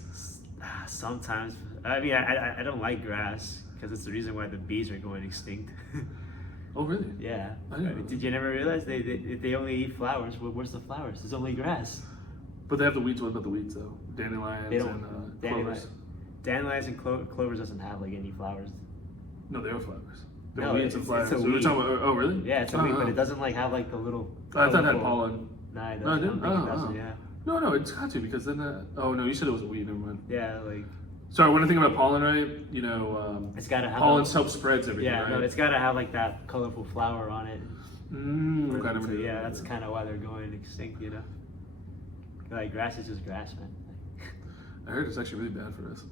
Sometimes. I mean, I don't like grass because it's the reason why the bees are going extinct. Oh really? Yeah. I didn't know. Did you never realize they only eat flowers? Where's the flowers? There's only grass. But they have the weeds. What about the weeds though? Dandelions They don't. and clovers. Dandelions and clovers doesn't have like any flowers. No, they are flowers. They're No, weeds and flowers. it's a So we're weed. talking about, oh really? Yeah, it's a weed, but it doesn't like have like the little. I thought it had pollen. Nah, it No, it doesn't. didn't? I don't think it Oh, does. oh. Yeah. No, it's got to because then that. Oh no, you said it was a weed. Never mind. Yeah, like Sorry, when I think about pollen, right? You know, it's gotta have. pollen helps spreads everything. Yeah, right? no, it's gotta have like that colorful flower on it. Okay, So, yeah, that's kind of why they're going extinct, you know. Like grass is just grass, man. I heard it's actually really bad for us.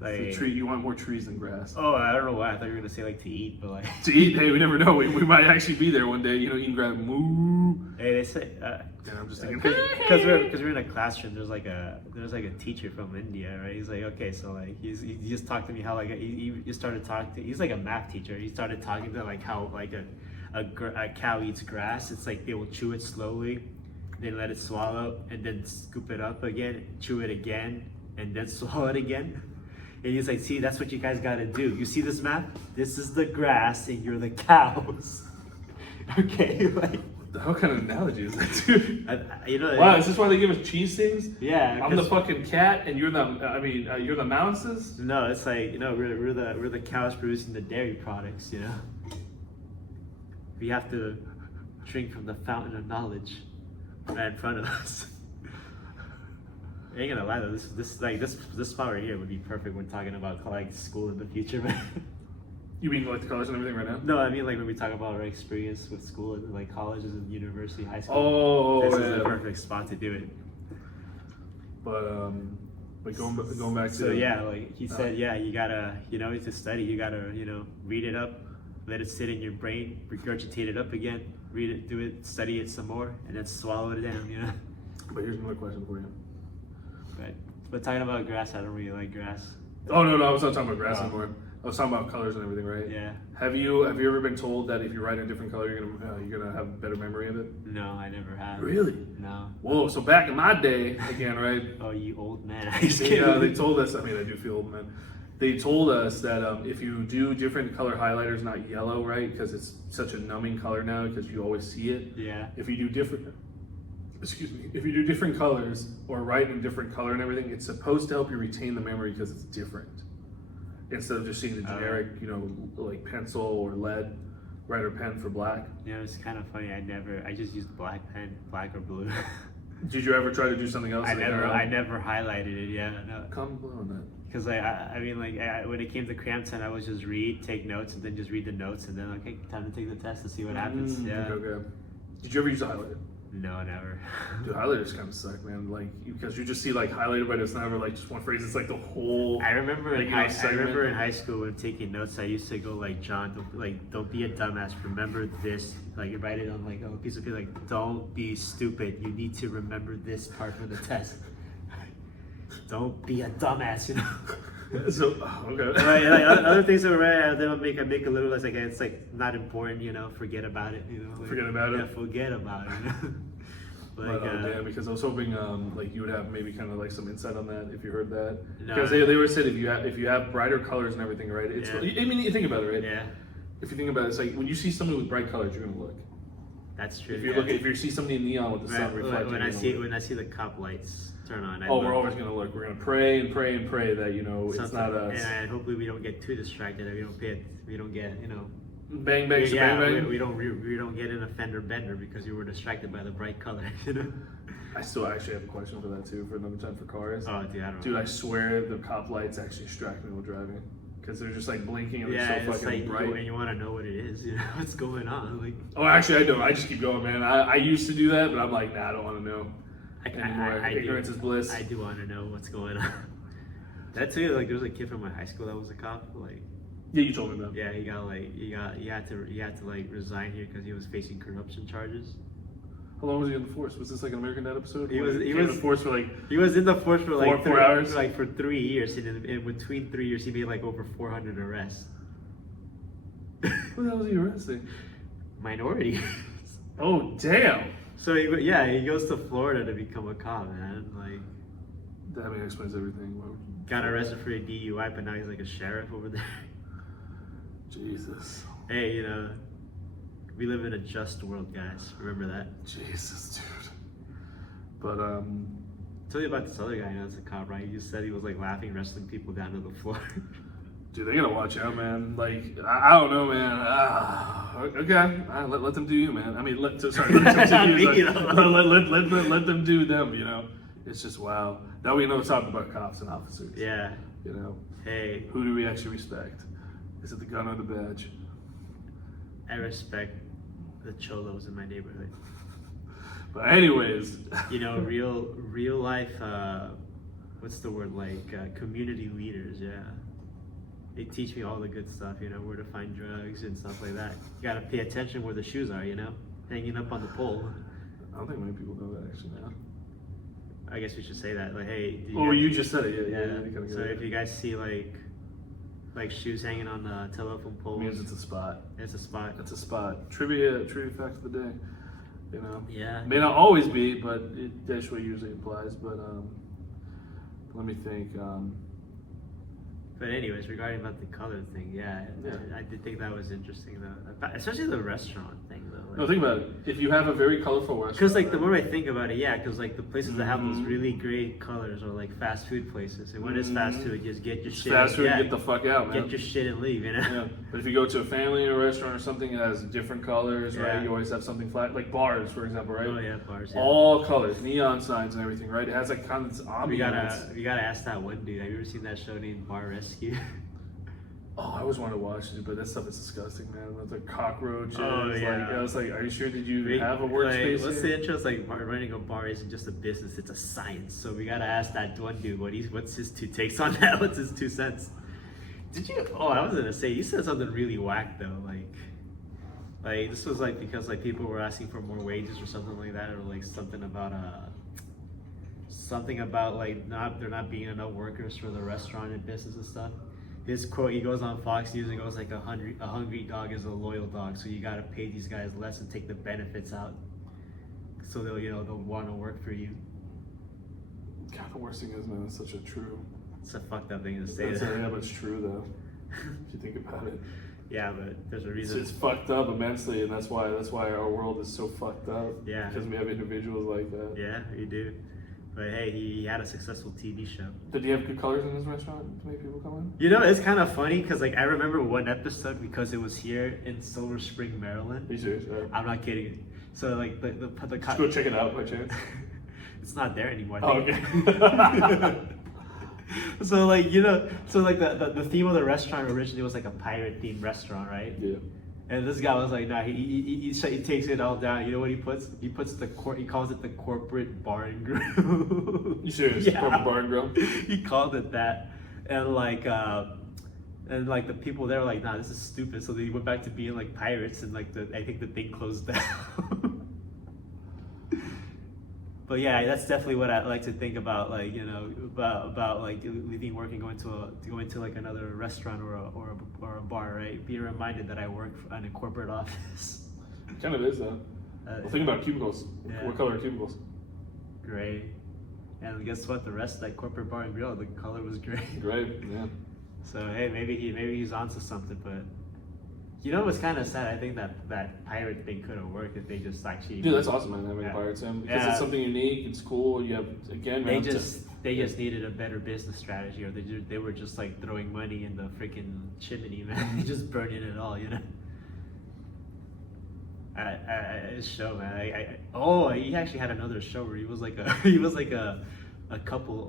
Like, The tree, you want more trees than grass. oh, I don't know why. I thought you were gonna say like to eat, but like. To eat, hey, we never know. We might actually be there one day. You know, eating grass. Moo. Hey, they say. Yeah, I'm just thinking. Because we're in a classroom. There's like a teacher from India, right? He's like, okay, so like he just talked to me how like he started talking to. He's like a math teacher. He started talking to like how like a cow eats grass. It's like they will chew it slowly, then let it swallow, and then scoop it up again, chew it again, and then swallow it again. And he's like, see, that's what you guys gotta do. You see this map? This is the grass, and you're the cows. Okay, like. What kind of analogy is that, dude? You know. Wow, is this why they give us cheese things? Yeah. I'm the fucking cat, and you're the. I mean, you're the mouses. No, it's like, you know, we're the cows producing the dairy products. You know. We have to drink from the fountain of knowledge right in front of us. I ain't gonna lie though, this spot right here would be perfect when talking about like school in the future, man. You mean like the college and everything right now? No, I mean like when we talk about our experience with school and like colleges and university, high school. Oh, this yeah. is the perfect spot to do it. But going back to. So yeah, like he said, yeah, you gotta, you know, to study, you gotta, you know, read it up, let it sit in your brain, regurgitate it up again, read it, do it, study it some more, and then swallow it down, you know. But here's another question for you. But talking about grass, I don't really like grass. Oh no, I was not talking about grass anymore. I was talking about colors and everything, right? Yeah. Have you ever been told that if you write in a different color, you're gonna have a better memory of it? No, I never have. Really? No. Whoa! So back in my day, again, right? Oh, you old man. They told us. I mean, I do feel old, man. They told us that if you do different color highlighters, not yellow, right? Because it's such a numbing color now, because you always see it. Yeah. If you do different. Excuse me. If you do different colors or write in a different color and everything, it's supposed to help you retain the memory because it's different. Instead of just seeing the generic, you know, like pencil or lead, right, or pen for black. You know, it's kind of funny. I just used black pen, black or blue. Did you ever try to do something else? I never highlighted it. Yeah, no. Comment below on that. Because I mean, like when it came to cram time, I would just take notes, and then just read the notes, and then okay, time to take the test to see what happens. Yeah. Okay. Did you ever use a highlighter? No, never. Dude, highlighters kind of suck, man. Like because you just see like highlighted, but it's never like just one phrase. It's like the whole. I remember like, I remember in high school when taking notes, I used to go like, John, don't be a dumbass. Remember this. Like write it on like a piece of paper. Like, don't be stupid. You need to remember this part for the test. Don't be a dumbass, you know. So okay. like other things that right, then I make a little less like it's like not important, you know. Forget about it, you know. Like, Forget about it. Yeah, forget about it. You know? But damn, because I was hoping like you would have maybe kind of like some insight on that if you heard that. No. Because they were said if you have brighter colors and everything, right? It's Yeah. I mean you think about it, right? Yeah, If you think about it, it's like when you see somebody with bright colors, you're gonna look. that's true. If you yeah. if you see somebody in neon with the sun reflecting, when you're I see the cop lights turn on. we're always gonna look. We're gonna pray and pray and pray that it's not us. And hopefully we don't get too distracted. That we don't get Bang bang yeah, bang bang. we don't get in a fender bender because you were distracted by the bright color. You know. I still actually have a question for that too, for another time for cars. Oh, dude, I don't know. Dude, I swear the cop lights actually distract me while driving. because they're just like blinking and Yeah, they're so it's fucking like bright. and you want to know what it is, you know, what's going on. Like, Oh, actually, I don't. I just keep going, man. I used to do that, but I'm like, nah, I don't want to know anymore. Ignorance is bliss. I do want to know what's going on. That's it. Like, there was a kid from my high school that was a cop. Like, Yeah, you told me that. yeah, he had to like resign here because he was facing corruption charges. How long was he in the force? Was this like an American Dad episode? He was in the force for like. He was in the force for like 4 hours? like for 3 years, and in between 3 years, he made like over 400 arrests. Who the hell was he arresting? Minority. Oh, damn. So he goes to Florida to become a cop, man. Like, That explains everything. got arrested for a DUI, but now he's like a sheriff over there. Jesus. Hey, you know, we live in a just world, guys. Remember that. Jesus, dude. But Tell you about this other guy, you know, that's a cop, right? He just said he was like laughing, wrestling people down to the floor. dude, they gotta watch out, man. Like, I don't know, man. Okay, let them do you, man. I mean, let them do you. Let them do them. You know, it's just wow. Now we know talking about cops and officers. Yeah. You know, Hey, who do we actually respect? Is it the gun or the badge? I respect the cholos in my neighborhood. But anyways, You know, real life. What's the word? Like community leaders. Yeah. They teach me all the good stuff. You know, where to find drugs and stuff like that. You gotta pay attention where the shoes are. You know, hanging up on the pole. I don't think many people know that actually now. I guess we should say that. Like, hey. do Oh, guys- you just said it. Yeah. Yeah. You kinda So get if it. you guys see like shoes hanging on the telephone It poles, means it's a spot. it's a spot. It's a spot. Trivia fact of the day. You know. Yeah. May not always be, but that's what it usually implies. But let me think. But anyways, regarding about the color thing, yeah. I did think that was interesting though, especially the restaurant thing though. No, think about it. If you have a very colorful restaurant, Because like the right? more I think about it, yeah, because like the places that have those Mhm. really great colors are like fast food places, and when it's fast Mhm. food, just get your It's shit. fast food, yeah, get the fuck out, man. get your shit and leave, you know. Yeah, but if you go to a family or restaurant or something that has different colors, right? Yeah. You always have something flat, like bars, for example, right? Oh yeah, bars. Yeah. All colors, neon signs and everything, right? It has like kind of this we ambiance. gotta ask that one dude. Have you ever seen that show named Bar Rescue? Oh, I always wanted to watch it, but that stuff is disgusting, man. With the cockroaches. Oh, yeah. Like, I was like, are you sure? Did you We- have a workspace? Like, what's here? the intro? It's like running a bar isn't just a business; it's a science. So we gotta ask that one dude what's his 2 takes on that. What's his 2 cents? Did you? Oh, I was gonna say you said something really whack though. Like this was like because like people were asking for more wages or something like that, or like something about like there not being enough workers for the restaurant and business and stuff. His quote, he goes on Fox News and goes like a hungry dog is a loyal dog, so you gotta pay these guys less and take the benefits out, so they'll want to work for you. God, the worst thing is, man, it's such a true. It's a fucked up thing to say. Yeah, but it's true though. If you think about it, Yeah, but there's a it's, reason. it's fucked up immensely, and that's why our world is so fucked up. Yeah. because we have individuals like that. Yeah, you do. But hey, he had a successful TV show. Did he have good colors in his restaurant to make people come in? You know, it's kind of funny because like I remember one episode because it was here in Silver Spring, Maryland. Are you serious? I'm not kidding. So like the Let's go check it out by chance. it's not there anymore. I Oh, think. okay. So like you know, so like the theme of the restaurant originally was like a pirate themed restaurant, right? Yeah. And this guy was like, nah, he takes it all down. You know what he puts? He puts he calls it the corporate bar and grill. You serious? Yeah. Corporate bar and grill? He called it that, and like the people there were like, nah, this is stupid. So they went back to being like pirates, and like I think the thing closed down. But yeah, that's definitely what I like to think about, like you know, about like leaving work and going to like another restaurant or a bar, right? Being reminded that I work in a corporate office. It kind of is though. Well, think about cubicles. Yeah. What color are cubicles? Gray, and guess what? The rest of that corporate bar and grill, the color was gray. Gray. Yeah. So hey, maybe he's onto something, but you know what's kind of sad? I think that pirate thing could have worked if they just actually. Dude, that's awesome, man. Having Yeah. a pirate sim because Yeah. it's something unique. It's cool. You have again, They man. they just needed a better business strategy, or they were just like throwing money in the freaking chimney, man, just burning it all, you know. His show, man. He actually had another show where he was like a couple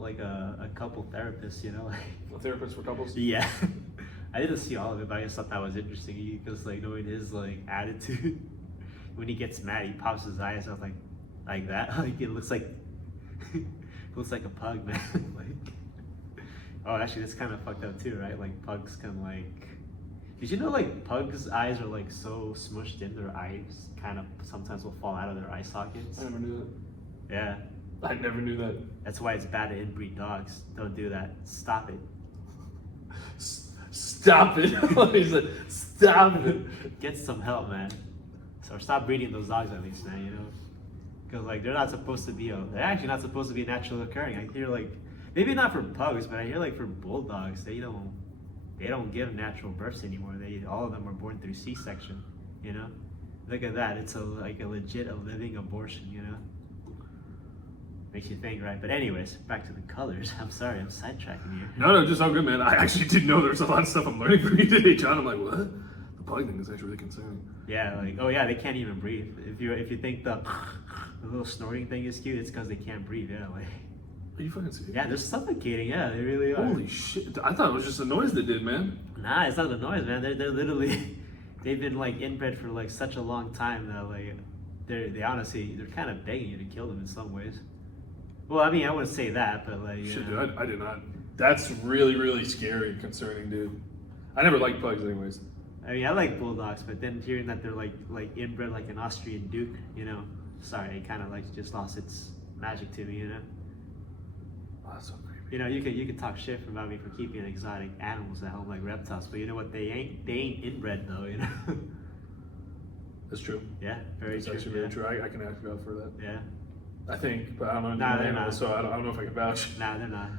therapist, you know, like A therapist for couples. yeah. I didn't see all of it, but I just thought that was interesting because like knowing his like attitude when he gets mad, he pops his eyes out like that. Like it looks like looks like a pug, man. Like, oh, actually, that's kind of fucked up too, right? Like pugs can like. Did you know like pugs' eyes are like so smushed in, their eyes kind of sometimes will fall out of their eye sockets? I never knew that. Yeah. I never knew that. That's why it's bad to inbreed dogs. Don't do that. Stop it. Stop it. He said, stop it. Get some help, man. So stop breeding those dogs at least, man, you know? Because like they're not supposed to be, they're actually not supposed to be naturally occurring. I hear like, maybe not for pugs, but I hear like for bulldogs, they don't give natural births anymore. All of them are born through C-section, you know? Look at that. It's like a living abortion, you know? Makes you think, right? But anyways, back to the colors. I'm sorry, I'm sidetracking you. No, just all good, man. I actually didn't know there was a lot of stuff I'm learning from you today, John. I'm like, what? The pug thing is actually really concerning. Yeah, like, oh yeah, they can't even breathe. If you think the little snorting thing is cute, it's because they can't breathe, yeah, like. Are you fucking serious? Yeah, they're suffocating, yeah, they really are. Holy shit. I thought it was just the noise they did, man. Nah, it's not the noise, man. They're literally, they've been like inbred for like such a long time that like, they honestly, they're kind of begging you to kill them in some ways. Well, I mean, I wouldn't say that, but like, Shit, dude, I did not. That's really, really scary and concerning, dude. I never liked pugs anyways. I mean, I like bulldogs, but then hearing that they're like inbred like an Austrian Duke, you know, sorry, it kind of like just lost its magic to me, you know. Oh, that's so creepy. You know, you could talk shit about me for keeping exotic animals at home like reptiles, but you know what? They ain't inbred though, you know. That's true. Yeah, very That's true. actually very true. I can ask you out for that. Yeah. I think, but I don't know. Nah, they're animals, not. So I don't know if I can vouch. Nah, they're not.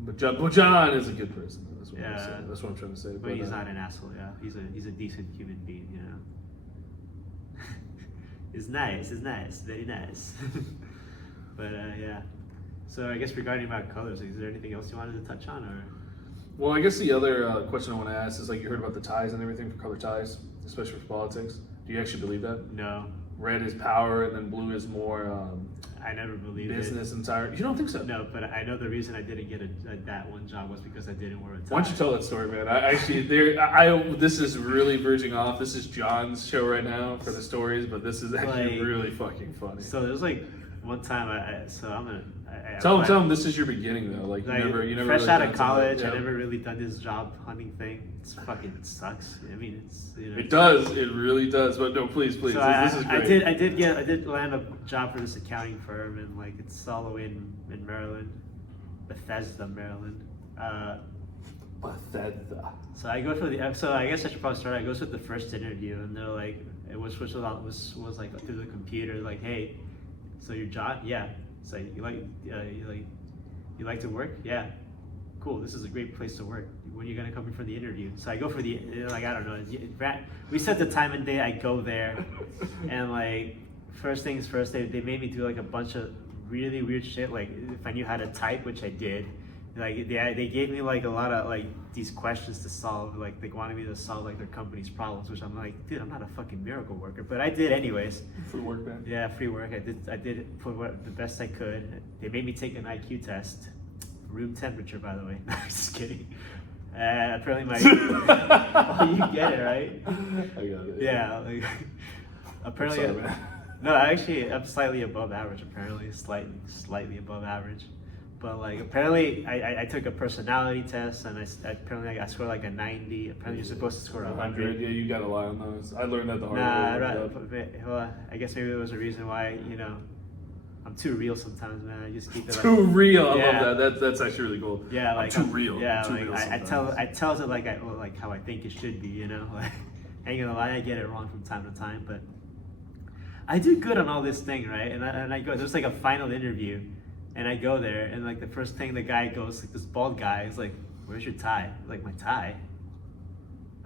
But John is a good person. That's what I'm Yeah. saying. That's what I'm trying to say. But he's not an asshole. Yeah, he's a decent human being. You know. It's nice. It's nice. Very nice. But yeah. So I guess regarding about colors, is there anything else you wanted to touch on, or? Well, I guess the other question I want to ask is like you heard about the ties and everything for color ties, especially for politics. Do you actually believe that? No. Red is power, and then blue is more I never believed business and tire. You don't think so? No, but I know the reason I didn't get that one job was because I didn't wear a tie. Why don't you tell that story, man? I actually, this is really verging off. This is John's show right now for the stories, but this is actually Like, really fucking funny. So there was like one time I Tell him this is your beginning though. Like, like, you never fresh really out done of college, something. I never really done this job hunting thing. It's fucking sucks. I mean, it's, you know. It does. It really does. But no, please. So This is great. I did land a job for this accounting firm, and like it's all the way in Maryland, Bethesda, Maryland. Bethesda. So I go for so I guess I should probably start. I goes with the first interview, and they're like, it was like through the computer, like, hey, so your job, yeah. So you like to work, yeah. Cool. This is a great place to work. When are you gonna come in for the interview? So I go for the I don't know. We set the time and day. I go there, and like first things first, they made me do like a bunch of really weird shit. Like if I knew how to type, which I did. Like they gave me like a lot of like these questions to solve. Like they wanted me to solve like their company's problems, which I'm like, dude, I'm not a fucking miracle worker, but I did anyways. Free work, man. Yeah, free work. I did put the best I could. They made me take an IQ test, room temperature, by the way. Just kidding. Apparently my oh, you get it, right? I got it. Yeah. Like, apparently, I'm sorry, man. no, actually, I'm slightly above average. Apparently, slightly above average. But like apparently I took a personality test and I scored like a 90. Apparently you're supposed to score 100. Yeah, you gotta lie on those. I learned that the hard way. Well, I guess maybe there was a reason why, you know, I'm too real sometimes, man. I just keep it Too like, real. I yeah. love that. That's actually really cool. Yeah, like I'm too real. Yeah, too like real I tell it like how I think it should be, you know. Like I ain't gonna lie, I get it wrong from time to time, but I do good on all this thing, right? And I go. There's like a final interview. And I go there, and like the first thing the guy goes, like this bald guy is like, "Where's your tie?" I'm like, my tie?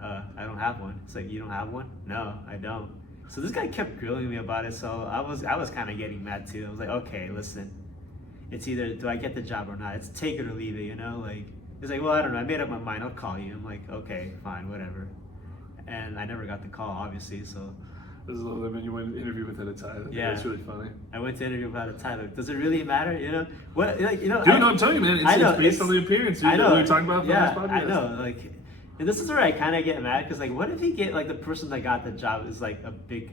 I don't have one. It's like, you don't have one? No, I don't. So this guy kept grilling me about it. So I was kind of getting mad too. I was like, okay, listen, it's either do I get the job or not? It's take it or leave it, you know? Like it's like, well, I don't know. I made up my mind. I'll call you. I'm like, okay, fine, whatever. And I never got the call, obviously. So. This is when you went to interview without a tie. Yeah, That's really funny. I went to interview without a tie. Like, does it really matter? You know what? Like, you know, Dude, no, I'm telling you, man. It's based on the appearance. I know. We were talking about yeah, this podcast. I know. Like, And this is where I kind of get mad because, like, what if he get like the person that got the job is like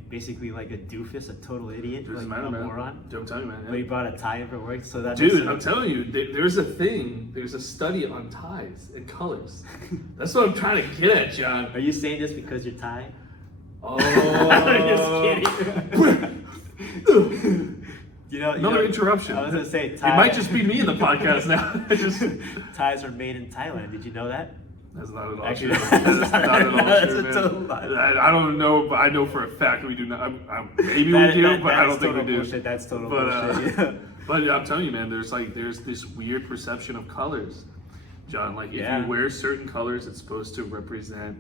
basically like a doofus, a total idiot, Doesn't like matter, a man. moron. I'm telling you, man. But he brought a tie in for work, so that Dude, I'm telling you, there's a study on ties and colors. That's what I'm trying to get at, John. Are you saying this because you're Thai? Oh, I'm just kidding. Another interruption. I was gonna say It might just be me in the podcast now. ties are made in Thailand. Did you know that? That's not at all Actually, true. That's not at all that's true, a man. total lie. I don't know, but I know for a fact we do not. Maybe we do, but I don't think we do. Bullshit. That's total bullshit. Yeah. But I'm telling you, man, there's this weird perception of colors, John. Like if you wear certain colors, it's supposed to represent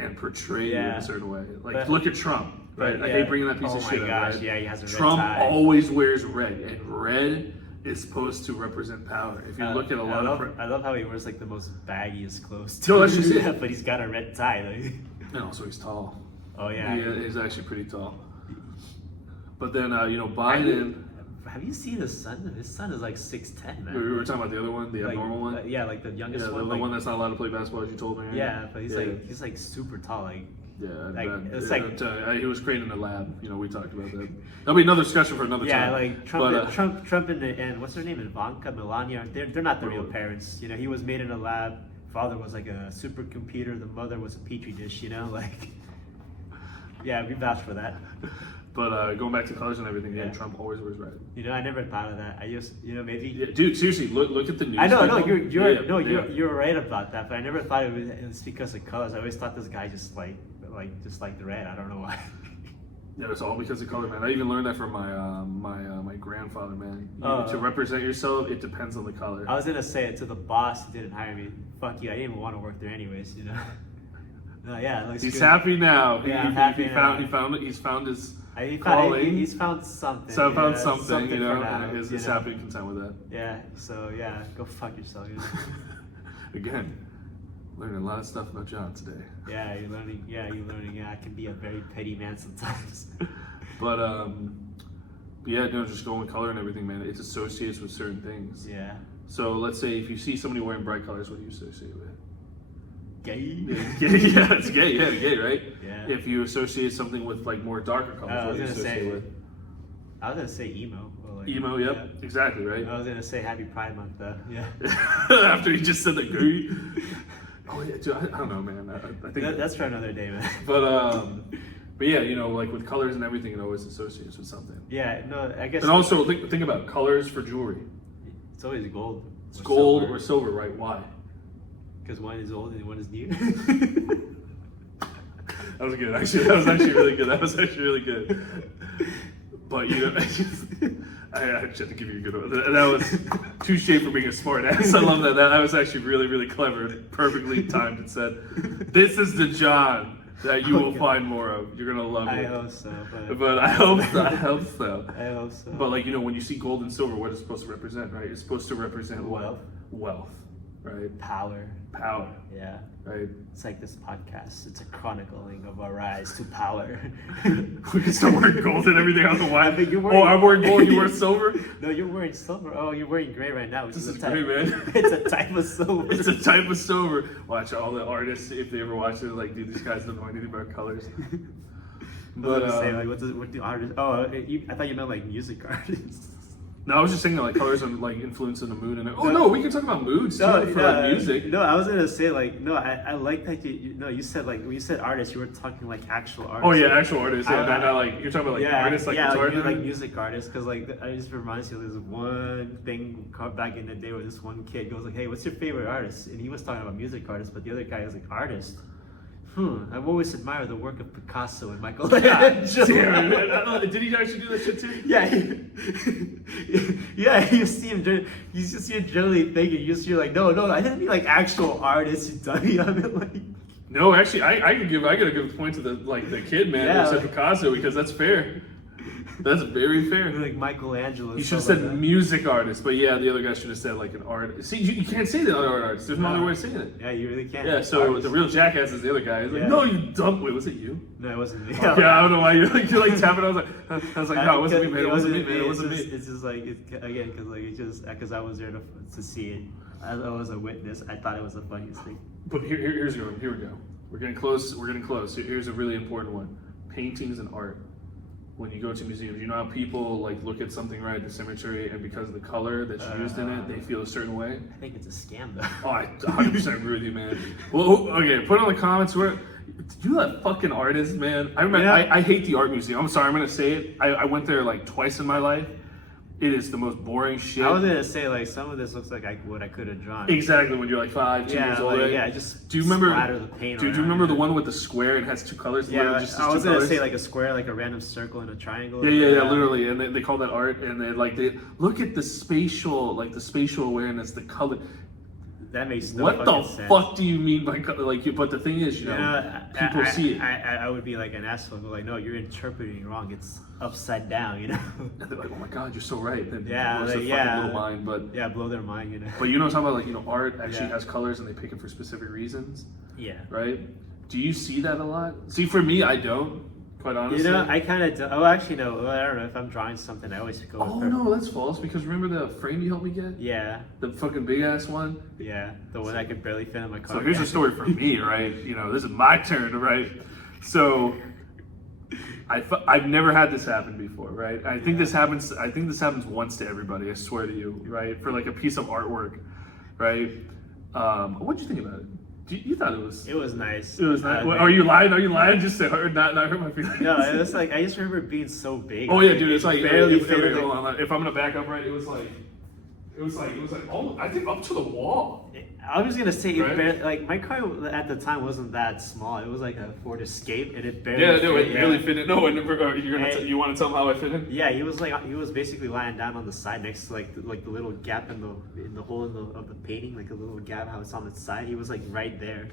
and portray you in a certain way. Like look at Trump, right? I hate bringing that piece of shit up. Right? Yeah, he has a red Trump tie. always wears red, and red is supposed to represent power. If you look at a lot I love how he wears like the most baggiest clothes. No, that's just it. But he's got a red tie. Like. and also he's tall. Oh yeah. He's actually pretty tall. But then Biden. Have you seen his son? His son is like 6'10", man. We were talking about the other one, the abnormal one. Yeah, like the youngest the one. The one that's not allowed to play basketball, as you told me. Right? Yeah, but he's like super tall. Like he was created in a lab. We talked about that. That'll be another discussion for another time. Yeah, like Trump and what's her name, Ivanka, Melania. They're not the real parents. He was made in a lab. Father was like a supercomputer. The mother was a petri dish. Like. Yeah, we vouch for that. But going back to colors and everything, Trump always wears red. I never thought of that. I just, maybe. Yeah, dude, seriously, look at the news. I know, you're right about that. But I never thought it was because of colors. I always thought this guy just like the red. I don't know why. Yeah, it's all because of color, man. I even learned that from my grandfather, man. To represent yourself, it depends on the color. I was gonna say it to the boss who didn't hire me. Fuck you! I didn't even want to work there anyways. No, yeah, he's good. Happy now. Yeah, I'm happy now. He's found his. He's found something. So I found something, now, and he's happy and content with that. Yeah, so go fuck yourself. Again, learning a lot of stuff about John today. Yeah, you're learning. Yeah, I can be a very petty man sometimes. But just going with color and everything, man. It's associated with certain things. Yeah. So let's say if you see somebody wearing bright colors, what do you associate with? Gay. Yeah, it's gay. Yeah, gay, right? Yeah. If you associate something with like more darker colors, what do you associate with? I was gonna say emo. Emo, yep, exactly, right. I was gonna say Happy Pride Month, though. Yeah. After he just said that, oh yeah, dude, I don't know, man. I think that's for another day, man. But yeah, like with colors and everything, it always associates with something. Yeah, no, I guess. And also think about colors for jewelry. It's always gold. It's gold or silver, right? Why? Because one is old and one is new. That was good. Actually, that was actually really good. But I just had to give you a good one. That was touche for being a smart ass. I love that. That was actually really, really clever. Perfectly timed and said, "This is the John that you will find more of. You're gonna love it." I hope so. But I hope so. I hope so. But when you see gold and silver, what is it supposed to represent, right? It's supposed to represent wealth. Wealth, right? Power. Yeah. Right. It's like this podcast. It's a chronicling of our rise to power. We can start wearing gold and everything on the wine. I'm wearing gold. You wear silver? No, you're wearing silver. Oh, you're wearing gray right now. This is gray, man. It's a type of silver. It's a type of silver. Watch all the artists, if they ever watch it, like, dude, these guys don't know anything about colors. But say, like, what the artist? Oh, I thought you meant like music artists. No, I was just saying that, like, colors and like influencing the mood and we can talk about moods too for music. No, I was gonna say I like that you said when you said artists, you were talking like actual artists. Oh yeah, actual artists. Yeah, not like you're talking about like artists like guitar. Like music artists, because like it just reminds me of this one thing back in the day where this one kid goes like, "Hey, what's your favorite artist?" And he was talking about music artists, but the other guy was like, "Artist." I've always admired the work of Picasso and Michelangelo. Did he actually do that shit too? Yeah. You see him generally thinking. You're like, no, I didn't mean like actual artists. You dummy. I mean like. No, actually, I gotta give a point to the kid, man, who said Picasso, because that's fair. That's very fair. Like Michelangelo. You should have said music artist, but yeah, the other guy should have said like an artist. See, you can't say the other artist. There's no other way of saying it. Yeah, you really can't. Yeah, so artist. The real jackass is the other guy. He's like, no, you dumb. Wait, was it you? No, it wasn't me. Yeah, I don't know why you're like tapping. I was like, no, it wasn't me, man. It wasn't me, man. It wasn't me. It's just like because I was there to see it. I was a witness. I thought it was the funniest thing. But here we go. We're getting close. Here's a really important one: paintings and art. When you go to museums, you know how people like look at something right at the cemetery, and because of the color that's used in it, they feel a certain way. I think it's a scam though. Oh, I 100% agree with you, man. Well, okay, put in the comments where you that fucking artist, man. I remember. Yeah. I hate the art museum. I'm sorry, I'm gonna say it. I went there like twice in my life. It is the most boring shit. I was gonna say like some of this looks like what I could have drawn. Exactly, when you're like 5, 2 years old. Right? Yeah, just do you remember? splatter the paint. Do you remember the one with the square and has 2 colors? Yeah, just I was two gonna colors? say like a square, like a random circle and a triangle. Yeah, literally, and they call that art, and they look at the spatial awareness, the color. That makes no What the fucking sense. fuck do you mean by like? But the thing is, people see it. I would be like an asshole, but like, no, you're interpreting wrong. It's upside down, you know. And they're like, oh my god, you're so right. Then Yeah, blows their fucking little mind, but yeah, blow their mind, you know. But you know what I'm talking about, like art actually Yeah. has colors and they pick it for specific reasons, Yeah. right? Do you see that a lot? See, for me, I don't. Quite honestly. You know, I kind of do. Oh, actually, no. Well, I don't know. If I'm drawing something, I always go with Oh her. no, that's false. Because remember the frame you helped me get? Yeah, The fucking big ass one. yeah. The one I could barely fit in my car. So here's a story for me, right? You know, this is my turn, right? So I've never had this happen before, right? I think this happens. I think this happens once to everybody. I swear to you, right? For like a piece of artwork, right? What'd you think about it? You thought it was? It was nice. It was nice. Are you lying? Are you lying? Just to hurt, not hurt my feelings. No, it was like I just remember it being so big. Oh yeah, dude. It's like barely fit. hold on. If I'm gonna back up, right? It was like oh, I think up to the wall. I was gonna say, Right? it barely, like my car at the time wasn't that small. It was like a Ford Escape, and it barely. Yeah, no, fit, it barely fit in. No, it never. You want to tell them how I fit in? Yeah, he was basically lying down on the side next to like the little gap in the hole of the painting, like a little gap how it's on the side. He was like right there.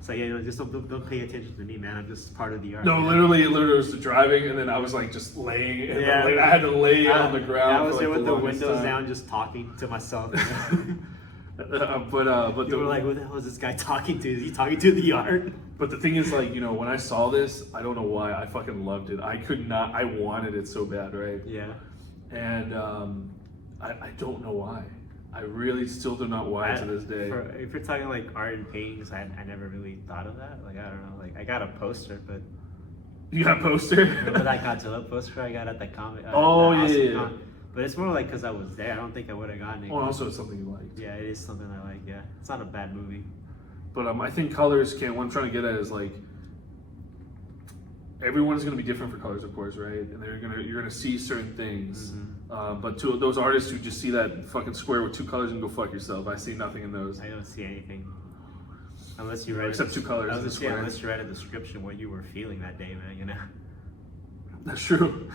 So yeah, just don't pay attention to me, man. I'm just part of the art. No, literally, it was the driving, and then I was like just laying, and Yeah. I had to lay on the ground. I was for, there like, with the the longest windows time. down, just talking to myself. But You were like, "Who the hell is this guy talking to? Is he talking to the art?" But the thing is, like, you know, when I saw this, I don't know why, I fucking loved it. I wanted it so bad, right? Yeah. And I don't know why. I really still do not why to this day. If you're talking like art and paintings, I never really thought of that. Like, I don't know. Like, I got a poster, but You got a poster? remember that Godzilla poster I got at the comic? Oh, the Awesome yeah. Con? But it's more like because I was there. I don't think I would have gotten it. Oh, also it's something you liked. Yeah, it is something I like. Yeah, it's not a bad movie. But I think colors can. What I'm trying to get at is like everyone's going to be different for colors, of course, right? And you're gonna see certain things. Mm-hmm. But to those artists who just see that fucking square with 2 colors and go fuck yourself, I see nothing in those. I don't see anything. Unless you write Except 2 colors. I in was the gonna say, square. unless you write a description what you were feeling that day, man. You know. That's true.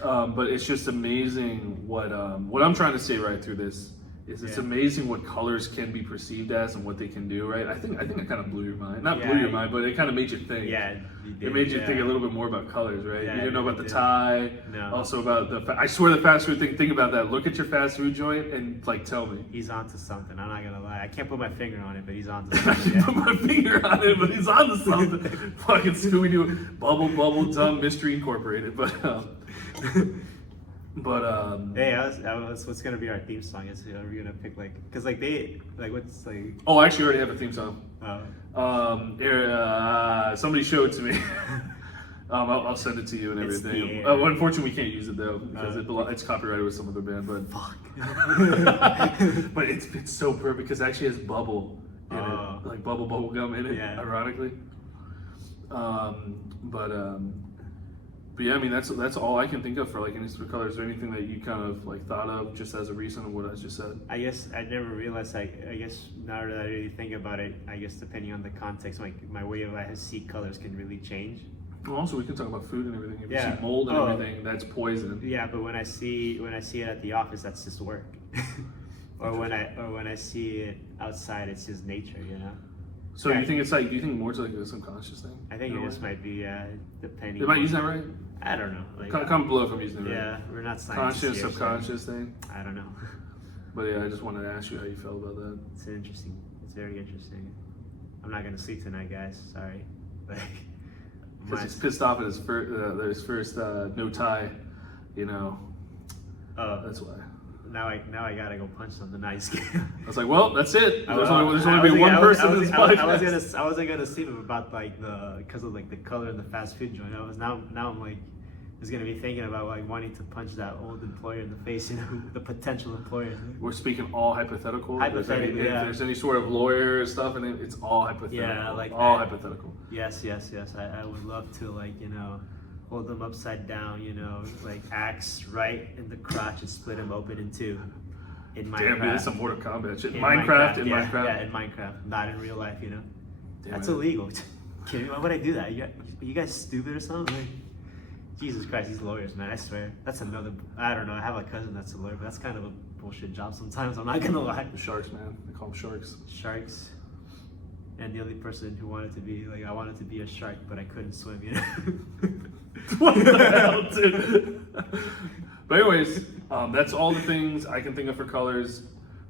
But it's just amazing what I'm trying to say right through this is it's Yeah. amazing what colors can be perceived as and what they can do, right? I think it kind of blew your mind. Not blew Yeah, your mind, but it kind of made you think. Yeah. It made you think a little bit more about colors, right? Yeah, You didn't know about the did. tie. No. Also about I swear the fast food thing. Think about that. Look at your fast food joint and like tell me. He's onto something. I'm not gonna lie. I can't put my finger on it, but he's onto I something. can put Yeah. my finger on it, but he's on to something. Fucking Scooby Doo, Bubble Dumb Mystery Incorporated, Hey, what's gonna be our theme song? Are we gonna pick cause what's like? Oh, I actually already have a theme song. Oh. Somebody showed it to me. I'll send it to you and It's everything. the air. Unfortunately, we can't use it though because Oh. it's copyrighted with some other band. But Fuck. but it's so perfect because it actually has bubble in Oh. it, like bubble gum in it. Yeah. Ironically. But yeah, I mean that's all I can think of for like any sort of colors. Is there anything that you kind of like thought of just as a reason of what I just said? I guess I never realized. I guess now that I really think about it, I guess depending on the context, my way of I see colors can really change. Well, also, we can talk about food and everything. If Yeah. you see mold and Oh. everything, that's poison. Yeah, but when I see it at the office, that's just work. or when I see it outside, it's just nature. You know. So Yeah. you think it's like? Do you think more to like a subconscious thing? I think in it a just way? might be depending. Am I on- using that right? I don't know. Like, Comment below if I'm using it right. yeah, we're not scientists Conscious, here, so subconscious thing. I don't know. But yeah, I just wanted to ask you how you felt about that. It's interesting. It's very interesting. I'm not gonna sleep tonight, guys. Sorry. Like, Because he's pissed off at his first no tie. You know, oh, that's why. now I gotta go punch something nice. I was like, well, that's it. There's only be one person in this podcast. I wasn't gonna see them about like because of like the color of the fast food joint. Now I'm like just gonna be thinking about like wanting to punch that old employer in the face, you know, the potential employer. We're speaking all hypothetical. Hypothetical, If there's any sort of lawyer stuff, and it's all hypothetical. Yeah, like all that. hypothetical. Yes. I would love to like, you know, hold them upside down, you know, like axe right in the crotch and split them open in two. In Minecraft. Damn, dude, that's some Mortal Kombat shit. In Minecraft. Yeah, in Minecraft, not in real life, you know. Damn, That's man. illegal. Kidding me? Why would I do that? You guys stupid or something? Like, Jesus Christ, these lawyers, man, I swear. That's another, I don't know, I have a cousin that's a lawyer, but that's kind of a bullshit job sometimes, I'm not gonna lie. The sharks, man. They call them sharks. Sharks. And the only person who wanted to be, like, I wanted to be a shark, but I couldn't swim, you know? What the hell, dude? But anyways, that's all the things I can think of for colors.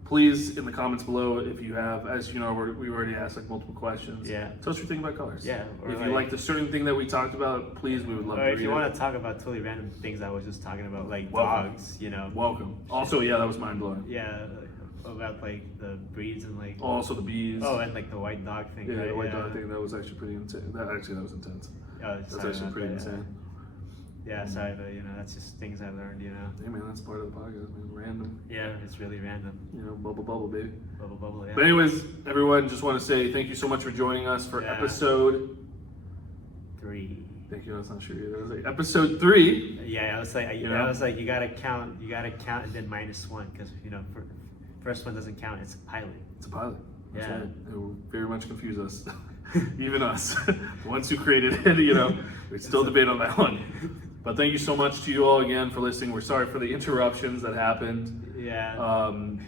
Please, in the comments below, if you have, as you know, we've already asked like multiple questions. Yeah. Tell us what you think about colors. Yeah. If you like the certain thing that we talked about, please, we would love to Or if read you it. want to talk about totally random things I was just talking about, like Welcome. dogs, you know? Welcome. Also, yeah, that was mind blowing. Yeah, about like the breeds and like. Also, the bees. Oh, and like the white dog thing. yeah, right? the white dog thing, that was actually pretty insane. That was intense. Oh, That's sorry actually about pretty that, insane. Yeah, sorry, but you know, that's just things I learned, you know. Hey man, that's part of the podcast, man. Random. Yeah, it's really random. You know, bubble, baby. Bubble, yeah. But anyways, everyone, just want to say thank you so much for joining us for Yeah. episode 3. Thank you. I was not sure either. I was like, episode 3. Yeah, I was like, You know? you gotta count and then -1 because you know, first one doesn't count. It's a pilot. It's a pilot. That's Yeah. right. It will very much confuse us. Even us. The ones who created it, you know, we still debate on that one. But thank you so much to you all again for listening. We're sorry for the interruptions that happened. Yeah.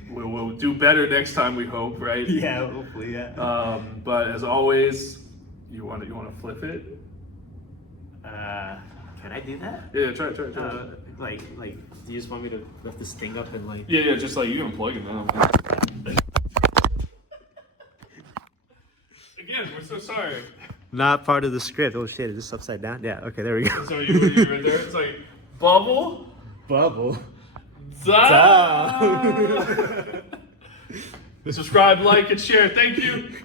We'll do better next time, we hope, right? Yeah, hopefully, yeah. But as always, you want to flip it? Can I do that? Yeah, try it. Like, do you just want me to lift this thing up and like? Yeah, just like you can plug it now. Again, we're so sorry. Not part of the script. Oh shit, is this upside down? Yeah, okay, there we go. So you right there. It's like bubble. Down. Subscribe, like, and share. Thank you.